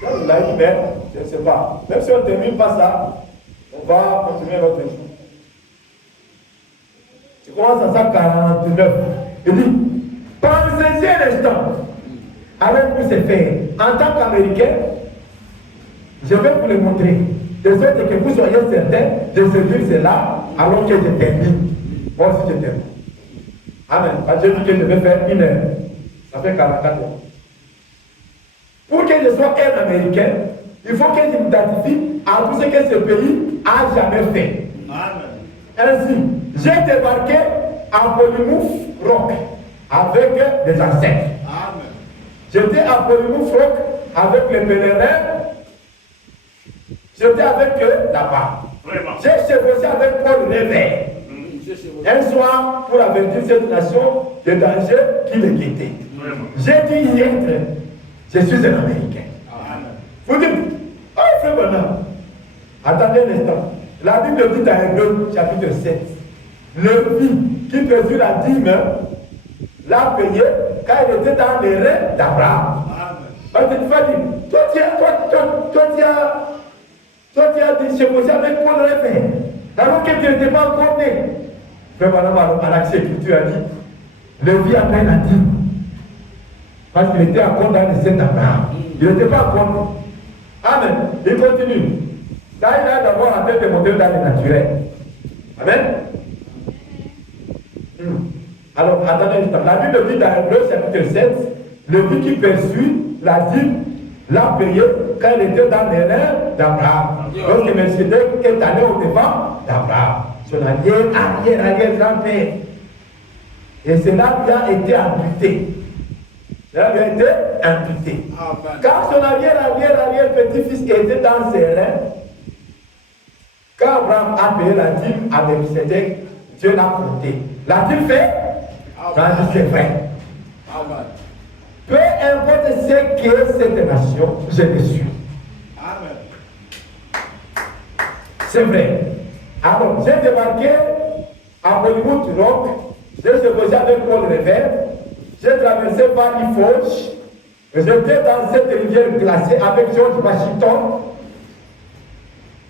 Quand il a une mère, je ne sais pas. Même si on ne termine pas ça, on va continuer notre jour. Je commence à 149. Il dit, pensez-y un instant, avec vous c'est faire, en tant qu'Américain, je vais vous le montrer. De sorte que vous soyez certain de ce dire cela alors que je termine. Moi aussi je termine. Amen. Parce que j'ai dit que je vais faire 1 heure. Ça fait 44 heures. Pour que je sois un Américain, il faut que je m'identifie à tout ce que ce pays a jamais fait. Amen. Ainsi, j'ai débarqué à Plymouth Rock avec des ancêtres. Amen. J'étais à Plymouth Rock avec les pèlerins. J'étais avec eux là-bas. Vraiment. J'ai chevauché avec Paul Réveil. Un soir, pour avertir cette nation des dangers qui les guettaient. Vraiment. J'ai dû y être. Je suis un Américain. Amen. Vous dites, oh frère Bernard, attendez un instant. La Bible dit dans Hébreux chapitre 7, le fils qui perçut la dîme l'a payé quand il était dans les reins d'Abraham. Parce que tu vas dire, toi tu as dit chevauché avec Paul Réveil, alors que tu n'étais pas encore né. Frère Bernard, à l'accès écriture a dit, le vie a peine la dîme. Parce qu'il était encore dans les scènes d'Abraham. Il n'était pas encore né. Amen. Il continue. Là, il a d'abord en train de monter dans le naturel. Amen. Alors, attendez un instant. La Bible dit dans Hébreux chapitre 7, le fils qui perçut la dîme l'a payé quand il était dans les reins d'Abraham. Lorsque Melchizedek est allé au devant d'Abraham, son arrière-grand-père. Et cela lui a été imputé. Cela lui a été imputé. Quand son arrière-petit-fils était dans ses reins, quand Abraham a payé la dîme à Melchizedek, Dieu l'a compté. L'a-t-il fait? C'est vrai. Amen. Peu importe ce qu'est cette nation, je le suis. Amen. C'est vrai. Alors, j'ai débarqué à Plymouth Rock, j'ai chevauché avec Paul Réveil, j'ai traversé Valley Forge, j'étais dans cette rivière glacée avec George Washington.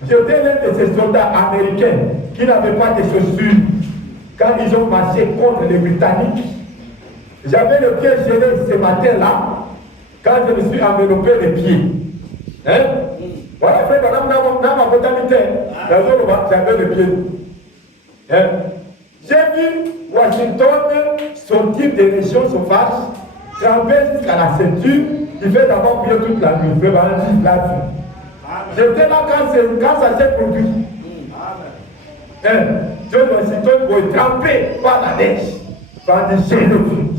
J'étais l'un de ces soldats américains qui n'avaient pas de chaussures quand ils ont marché contre les Britanniques. J'avais le pied gelé ce matin-là quand je me suis enveloppé les pieds. Hein? Voilà, frère, madame, dans ma botanité, j'avais le pied. Hein? J'ai vu Washington sortir des régions sauvages, tremper jusqu'à la ceinture, il fait d'abord prier toute la nuit. Frère, madame, la nuit. J'étais là quand ça s'est produit. George Washington était trempé par la neige.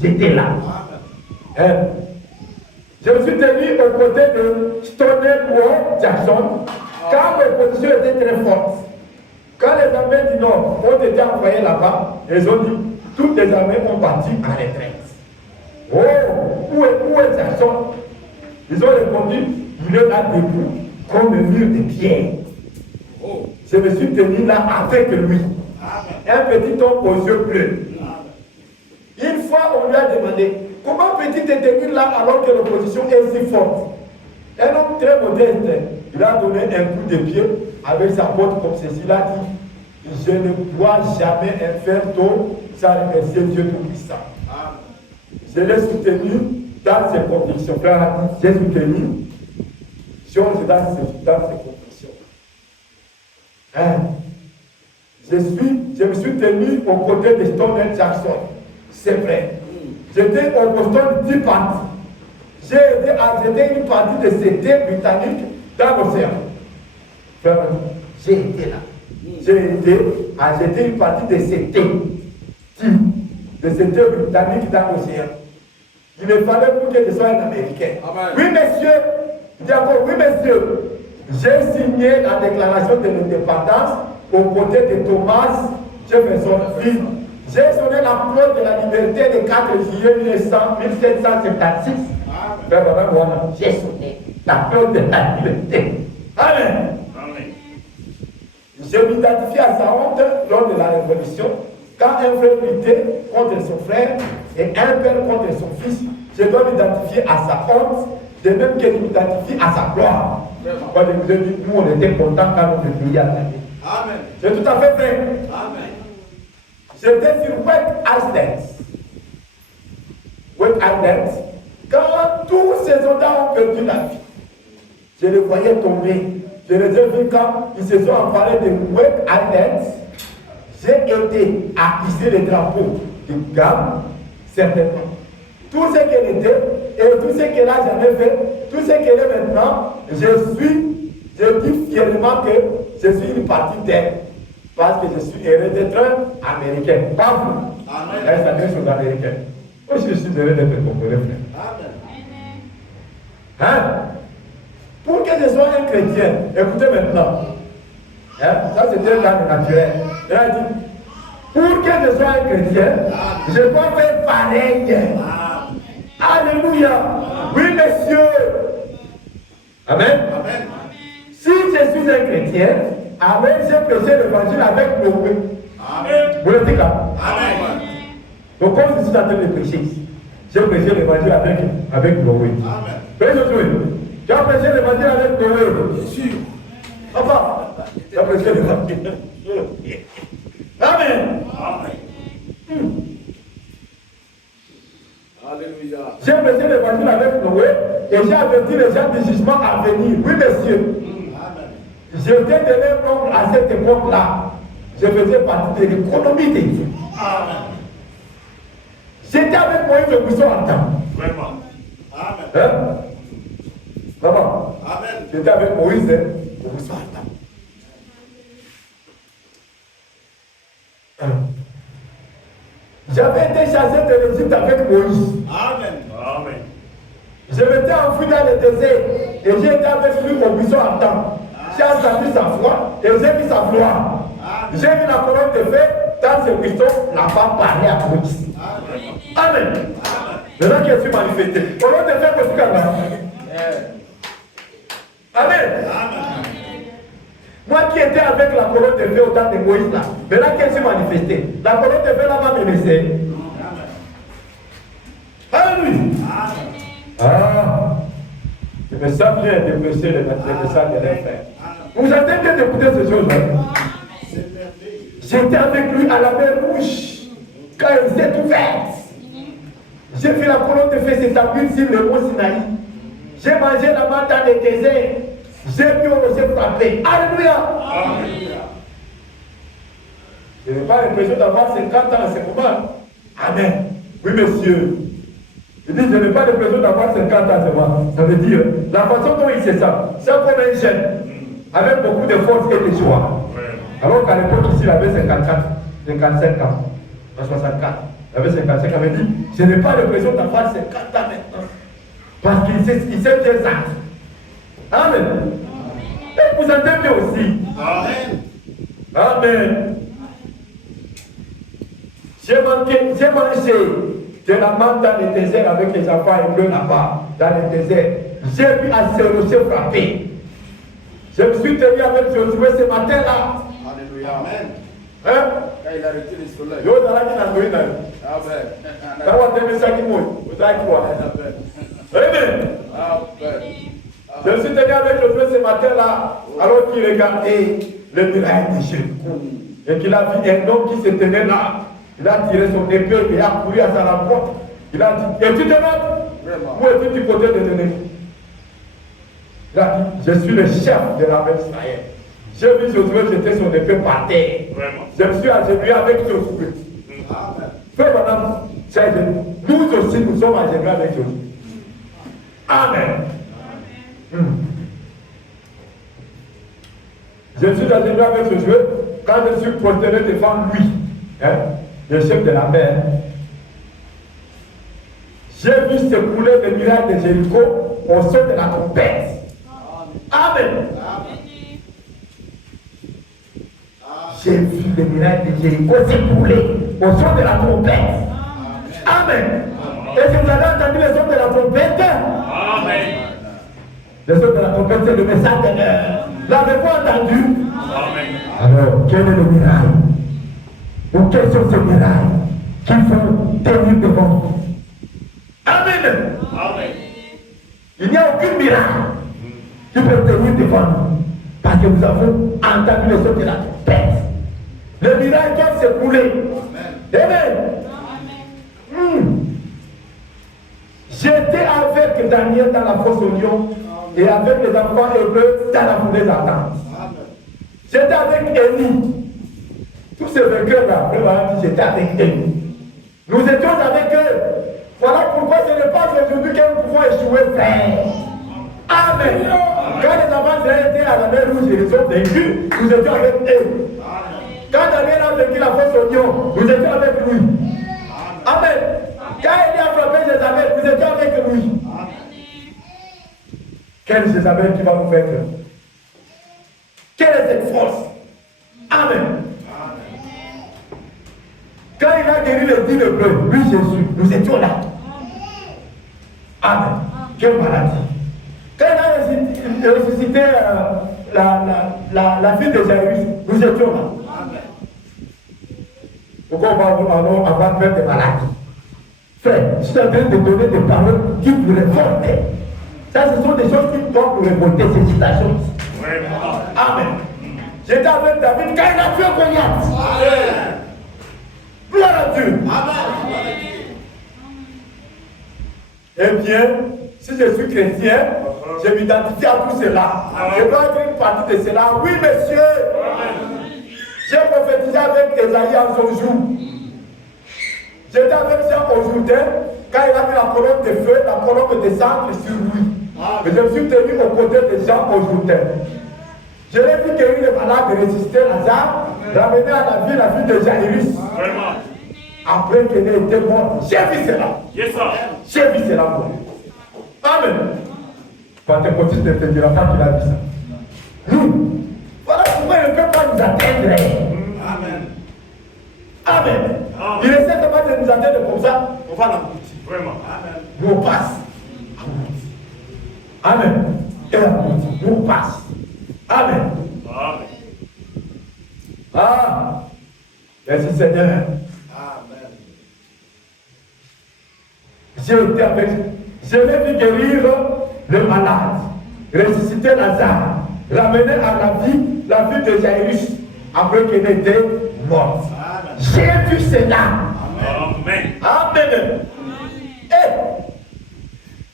J'étais là. Je me suis tenu aux côtés de Stonewall Jackson quand l'opposition était très forte. Quand les armées du Nord ont été envoyées là-bas, ils ont dit toutes les armées ont parti en retraite. Oh, où est Jackson? Ils ont répondu, il est là debout comme un mur de pierre. Je me suis tenu là avec lui. Un petit homme aux yeux bleus. Une fois, on lui a demandé, comment peux-tu te tenir là alors que l'opposition est si forte? Un homme très modeste, il a donné un coup de pied avec sa botte comme ceci. Il a dit, je ne dois jamais faire tôt sans remercier Dieu Tout-Puissant. Je l'ai soutenu dans ses convictions. Frère a dit, j'ai soutenu Georges dans ses convictions. Je me suis tenu aux côtés de Stonewall Jackson. C'est vrai. J'étais au Boston Tea Party. J'ai été une partie de ces thés britanniques dans l'océan. J'ai été là. J'étais une partie de ces thés britanniques dans l'océan. Il me fallait pour que je sois un Américain. Amen. Oui, messieurs. D'accord, oui, messieurs. J'ai signé la déclaration de l'indépendance aux côtés de Thomas Jefferson. J'ai sonné la cloche de la liberté le 4 juillet 1776. J'ai sonné la cloche de la liberté. Amen. Amen. Je m'identifie à sa honte lors de la Révolution. Quand un frère luttait contre son frère et un père contre son fils, je dois m'identifier à sa honte, de même que je m'identifie à sa gloire. Quand je vous ai dit, nous on était contents quand notre pays a gagné. Amen. C'est tout à fait vrai. Amen. J'étais sur Wake Island. Wake Island. Quand tous ces soldats ont perdu la vie. Je les voyais tomber. Je les ai vus quand ils se sont emparés de Wake Island. J'ai aidé à hisser les drapeaux de gamme, certainement. Tout ce qu'elle était et tout ce qu'elle a jamais fait, tout ce qu'elle est maintenant, je dis fièrement que je suis une partie d'elle. Parce que je suis héréditaire américain. Pas vous. Amen. Elle s'adresse aux Américains. Moi, je suis héréditaire congolais, frère. Amen. Hein? Pour que je sois un chrétien, écoutez maintenant. Hein? Ça, c'était un cas naturel. Elle a dit, pour que je sois un chrétien, je dois faire pareil. Alléluia. Oui, monsieur. Amen. Amen. Si je suis un chrétien, alors j'ai prêché l'évangile avec Noé. Amen. Vous le dites là? Amen. Donc, comme je suis en train de prêcher ici, j'ai prêché l'évangile avec Noé. Amen. Frère Josué, tu as prêché l'évangile avec Noé. Bien sûr. Papa, tu as prêché l'évangile. Amen. Alléluia. J'ai prêché l'évangile avec Noé et j'ai averti les gens du jugement à venir. Oui, monsieur. Amen. J'étais donné nombre à cette époque-là. Je faisais partie de l'économie des dieux. Amen. J'étais avec Moïse au buisson en temps. Vraiment. Amen. Hein? Maman, Amen. j'étais avec Moïse au buisson en temps. J'avais été chassé de l'Égypte avec Moïse. Amen. Amen. Je m'étais enfui dans le désert et j'ai été avec lui au buisson en temps. J'ai entendu sa voix et j'ai vu sa gloire. J'ai vu la colonne de feu dans ce buisson, la femme parlait à Moïse. Amen. Maintenant qu'elle s'est manifestée. Colonne de feu aussi comme ça. Amen. Moi qui étais avec la colonne de feu au temps de Moïse là, maintenant qu'elle s'est manifestée, la colonne de feu là m'a menacé. Alléluia. Ah, je me sens bien de prêcher le message de l'enfer. Vous avez bien d'écouter ces choses. J'étais avec lui à la mer Rouge quand il s'est ouverte. J'ai vu la colonne de feu s'établir sur le mont Sinaï. J'ai mangé la manne dans le désert. J'ai vu au rocher frapper. Alléluia. Je n'ai pas l'impression d'avoir 50 ans à ce moment. Amen. Oui, monsieur. Je dis, je n'ai pas l'impression d'avoir 50 ans à ce moment. Ça veut dire, la façon dont il se sent, c'est comme un jeune, avec beaucoup de force et de joie. Alors qu'à l'époque, ici, il avait 54, 55 ans, 64. Il avait 55 ans. Il avait dit, je n'ai pas l'impression d'avoir 50 ans maintenant. Parce qu'il sait bien ça. Amen. Et vous entendez bien aussi. Amen. Amen. J'ai mangé de la manne dans le désert avec les enfants hébreux là-bas, dans le désert. J'ai vu à ce rocher frapper. Je me suis tenu avec Josué ce matin-là. Alléluia. Amen. Hein? Quand il a arrêté le soleil. Yo, dans la vie, dans le Amen. Quand on a ça qui mouille, vous avez quoi? Amen. Amen. Je me suis tenu avec Josué ce matin-là, alors qu'il regardait le muraille de Jéricho. Et qu'il a vu un homme qui se tenait là. Il a tiré son épée, il a couru à sa rencontre. Il a dit, es-tu de l'autre? Ou es-tu du côté de l'ennemi? Il a dit, je suis le chef de l'armée d'Israël. J'ai vu Josué jeter son épée par terre. Vraiment. Je me suis agenouillé avec Josué. Amen. Frère, madame, nous aussi, nous sommes agenouillés avec Josué. Amen. Je suis agenouillé avec Josué quand je suis prosterné devant lui, hein, le chef de la mer. J'ai vu s'écouler le miracle de Jéricho au son de la trompette. Amen. J'ai vu le miracle de Jéricho s'écouler au son de la trompette. Amen. Est-ce que vous avez entendu le son de la trompette? Amen. Le son de la trompette, c'est le message de l'heure. L'avez-vous entendu? Amen. Alors, quel est le miracle? Ou quels sont ces miracles qui vont tenir devant vous? Amen. Amen. Il n'y a aucun miracle qui peut tenir devant nous. Parce que nous avons entendu le son de la trompette. Le miracle doit s'écouler. Amen. J'étais avec avec Daniel dans la fosse au lion et avec les enfants hébreux dans la fournaise ardente. J'étais avec Élie. Tous ces vainqueurs-là, j'étais avec eux. Nous étions avec eux. Voilà pourquoi ce n'est pas aujourd'hui que nous pouvons échouer, frère. Amen. Quand les enfants étaient à la mer rouge et les ont vaincus, nous étions avec eux. Quand Daniel a vaincu la fosse au lion, nous étions avec lui. Amen. Quand il a frappé Jézabel, nous étions avec lui. Quelle Jézabel qui va nous vaincre? Quelle est cette force? Amen. Quand il a guéri les 10 lépreux, lui Jésus, nous étions là. Amen. Quelle maladie. Quand il a ressuscité la fille de Jairus, nous étions là. Pourquoi on va avoir peur des maladies? Frère, je suis en train de donner des paroles qui vous révoltent. Ça, ce sont des choses qui doivent vous révolter, ces citations. Amen. J'étais avec David quand il a tué Goliath. Gloire à Dieu. Amen. Eh bien, si je suis chrétien, je m'identifie à tout cela. Je dois être une partie de cela. Oui, monsieur. J'ai prophétisé avec Esaïe en son jour. J'étais avec Jean au Jourdain quand il a mis la colonne de feu, la colonne de cendre sur lui. Et je me suis tenu aux côtés de Jean au Jourdain. Je l'ai vu guérir les malades, ressusciter Lazare, ramener à la vie la fille de Jairus. Après qu'elle ait été morte, j'ai vu cela. J'ai vu cela moi. Amen. Pentecôtiste ne te dira pas qu'il a vu ça. Nous, voilà pourquoi il ne peut pas nous atteindre. Amen. Amen. Il essaie de nous atteindre comme ça, on va l'aboutir. Vraiment. Amen. Nous on passe. Amen. Et l'aboutir. Nous on passe. Amen. Amen. Ah. Merci Seigneur. Amen. J'ai été avec. Je l'ai vu guérir le malade, ressusciter Lazare, ramener à la vie la fille de Jairus après qu'elle était morte. Amen. J'ai vu cela. Amen. Amen. Et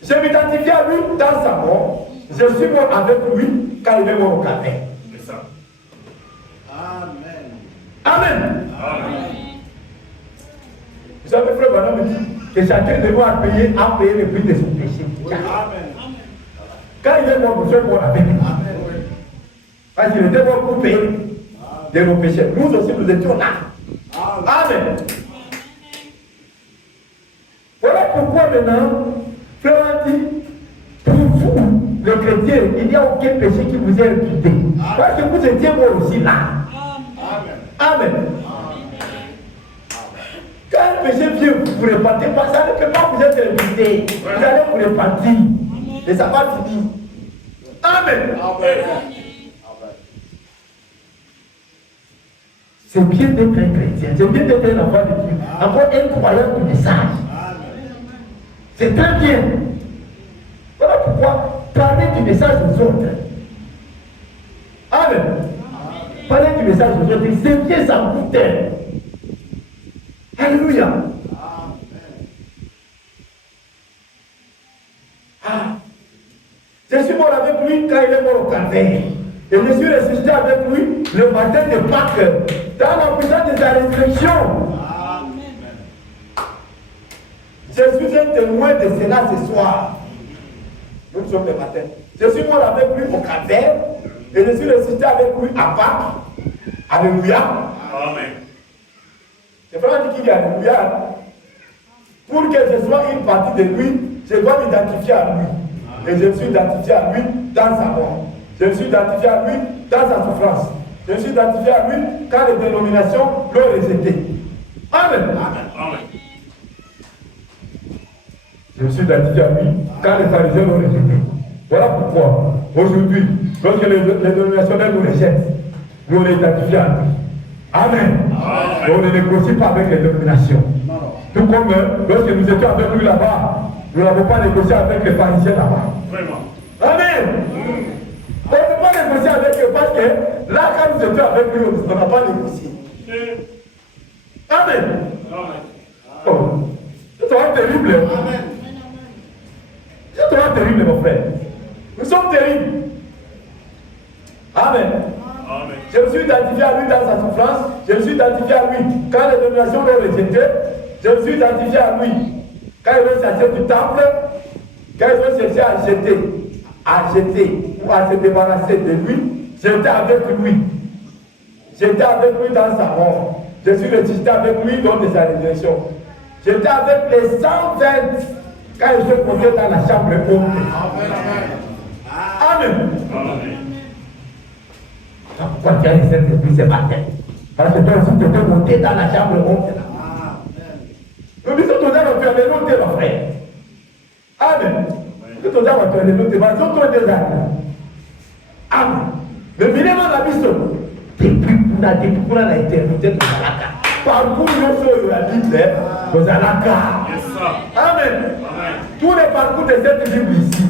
je m'identifie à lui dans sa mort. Je suis mort avec lui quand il est mort au calvaire. C'est ça. Amen. Amen. Amen. Vous savez, frère Branham me dit que chacun de nous a payé le prix de son péché. Amen. Quand il est mort, nous sommes morts avec lui. Amen. Parce qu'il était mort pour payer de nos péchés. Nous aussi, nous étions là. Amen. Voilà pourquoi maintenant, frère dit, pour vous, le chrétien, il n'y a aucun péché qui vous est imputé. Parce que vous étiez mort aussi là. Amen. Amen. Quand le péché vient, vous ne repentez pas, ça ne peut pas vous être imputé. Vous allez vous repentir. Et ça va finir. Amen. Amen. C'est bien d'être un chrétien, c'est bien d'être un enfant de Dieu, encore un croyant du message. C'est très bien. Voilà pourquoi parler du message aux autres. Amen. Parler du message aux autres, c'est bien, ça coûte. Alléluia. Ah. Je suis mort avec lui quand il est mort au calvaire. Et je suis ressuscité avec lui le matin de Pâques, dans la puissance de sa résurrection. Je suis un témoin de cela ce soir. Nous sommes le matin. Je suis mort avec lui au calvaire et je suis ressuscité avec lui à Pâques. Alléluia. Amen. C'est vraiment dit qu'il y a Alléluia. Pour que je sois une partie de lui, je dois m'identifier à lui. Et je me suis identifié à lui dans sa mort. Je me suis identifié à lui dans sa souffrance. Je me suis identifié à lui quand les dénominations l'ont rejeté. Amen. Amen. Je me suis identifié à lui quand les pharisiens l'ont rejeté. Voilà pourquoi, aujourd'hui, lorsque les dénominationnels nous rejettent, nous on est identifiés à lui. Amen. Amen. On ne négocie pas avec les dénominations. Tout comme lorsque nous étions avec lui là-bas, nous n'avons pas négocié avec les pharisiens là-bas. Vraiment. Amen. On ne peut pas négocier avec eux parce que là, quand nous étions avec lui, on n'a pas négocié. Amen. Amen. Oh. C'est terrible. Amen. C'est identifié à lui dans sa souffrance, je me suis identifié à lui quand les dominations l'ont rejeté, je me suis identifié à lui quand ils ont cherché du temple, quand ils ont cherché à jeter ou à se débarrasser de lui, j'étais avec lui. J'étais avec lui dans sa mort. Je suis ressuscité avec lui lors de sa résurrection. J'étais avec les 120 quand ils sont montés dans la chambre haute. Amen. Pourquoi tu as eu cet esprit ce matin? Parce que toi aussi tu étais monté dans la chambre haute. Nous disons que nous allons faire les notes, mon frère. Amen. Nous allons faire les notes, mais nous sommes des âmes. Amen. Mais minimum la mission. Depuis qu'on a l'éternité de Zalaka. Parcours nous la Bible de Zalaka. Amen. Tous les parcours de cette Bible ici.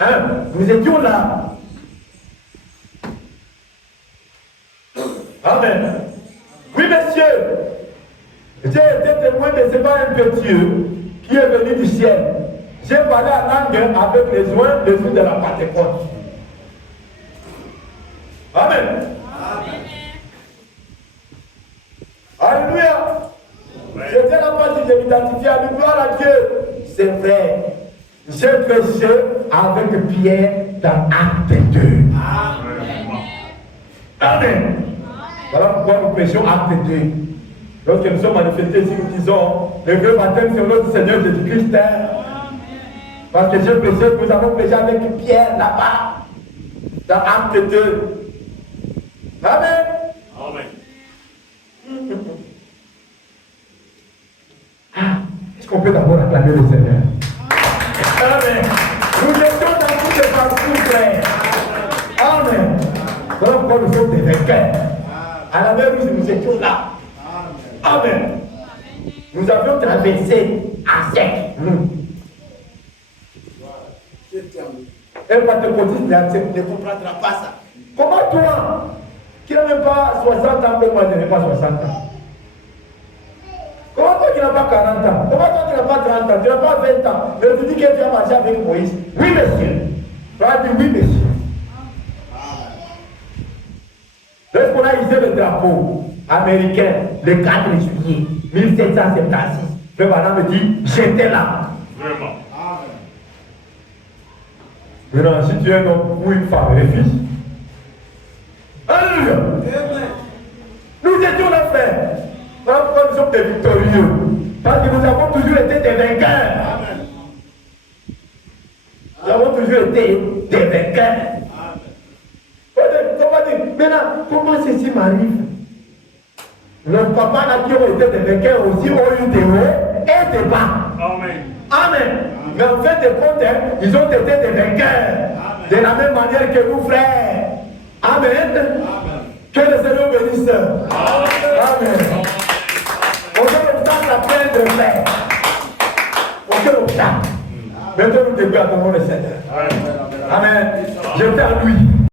Hein? Nous étions là. Amen. Oui, monsieur. J'ai été témoin de ce vent impétueux qui est venu du ciel. J'ai parlé en langue avec les joints le jour de la Pentecôte. Amen. Alléluia. J'étais là bas, je m'identifie à lui, gloire à Dieu. C'est vrai. J'ai prêché avec Pierre dans Acte 2. Amen. Voilà pourquoi nous prêchons Acte 2. Lorsque nous sommes manifestés ici, nous disons le vrai baptême sur notre Seigneur Jésus-Christ. Parce que j'ai prêché, nous avons prêché avec Pierre là-bas, dans Acte 2. Amen. Amen. Est-ce qu'on peut d'abord acclamer le Seigneur? Amen. Nous étions dans tous les parcours, frères. Amen. Voilà pourquoi nous sommes des vainqueurs. À la mer rouge, nous étions là. Amen. Nous avions traversé à sec. Un pentecôtiste ne comprendra pas ça. Comment toi, qui n'a même pas 60 ans, comme moi je n'ai pas 60 ans? Comment toi qui n'as pas 40 ans? Comment toi qui n'as pas 30 ans? Tu n'as pas 20 ans? Mais tu dis que tu as marché avec Moïse? Oui, monsieur. Tu as dit oui, monsieur. Lorsqu'on a hissé le drapeau américain le 4 juillet 1776, le Bana me dit, j'étais là. Vraiment. Maintenant, si tu es un homme ou une femme, les filles. Alléluia. Nous étions là, frère. Voilà pourquoi nous sommes des victorieux. Parce que nous avons toujours été des vainqueurs. Nous avons toujours été des vainqueurs. On va dire, maintenant, comment ceci m'arrive? Nos papas là qui ont été des vainqueurs aussi ont eu des hauts et des bas. Amen. Amen. Mais en fait de compte, ils ont été des vainqueurs. De la même manière que nous, frères. Amen. Que le Seigneur bénisse. Amen. Aucun obstacle à prendre, frère. Aucun obstacle. Maintenant, nous débutons le Seigneur. Amen. J'étais à lui.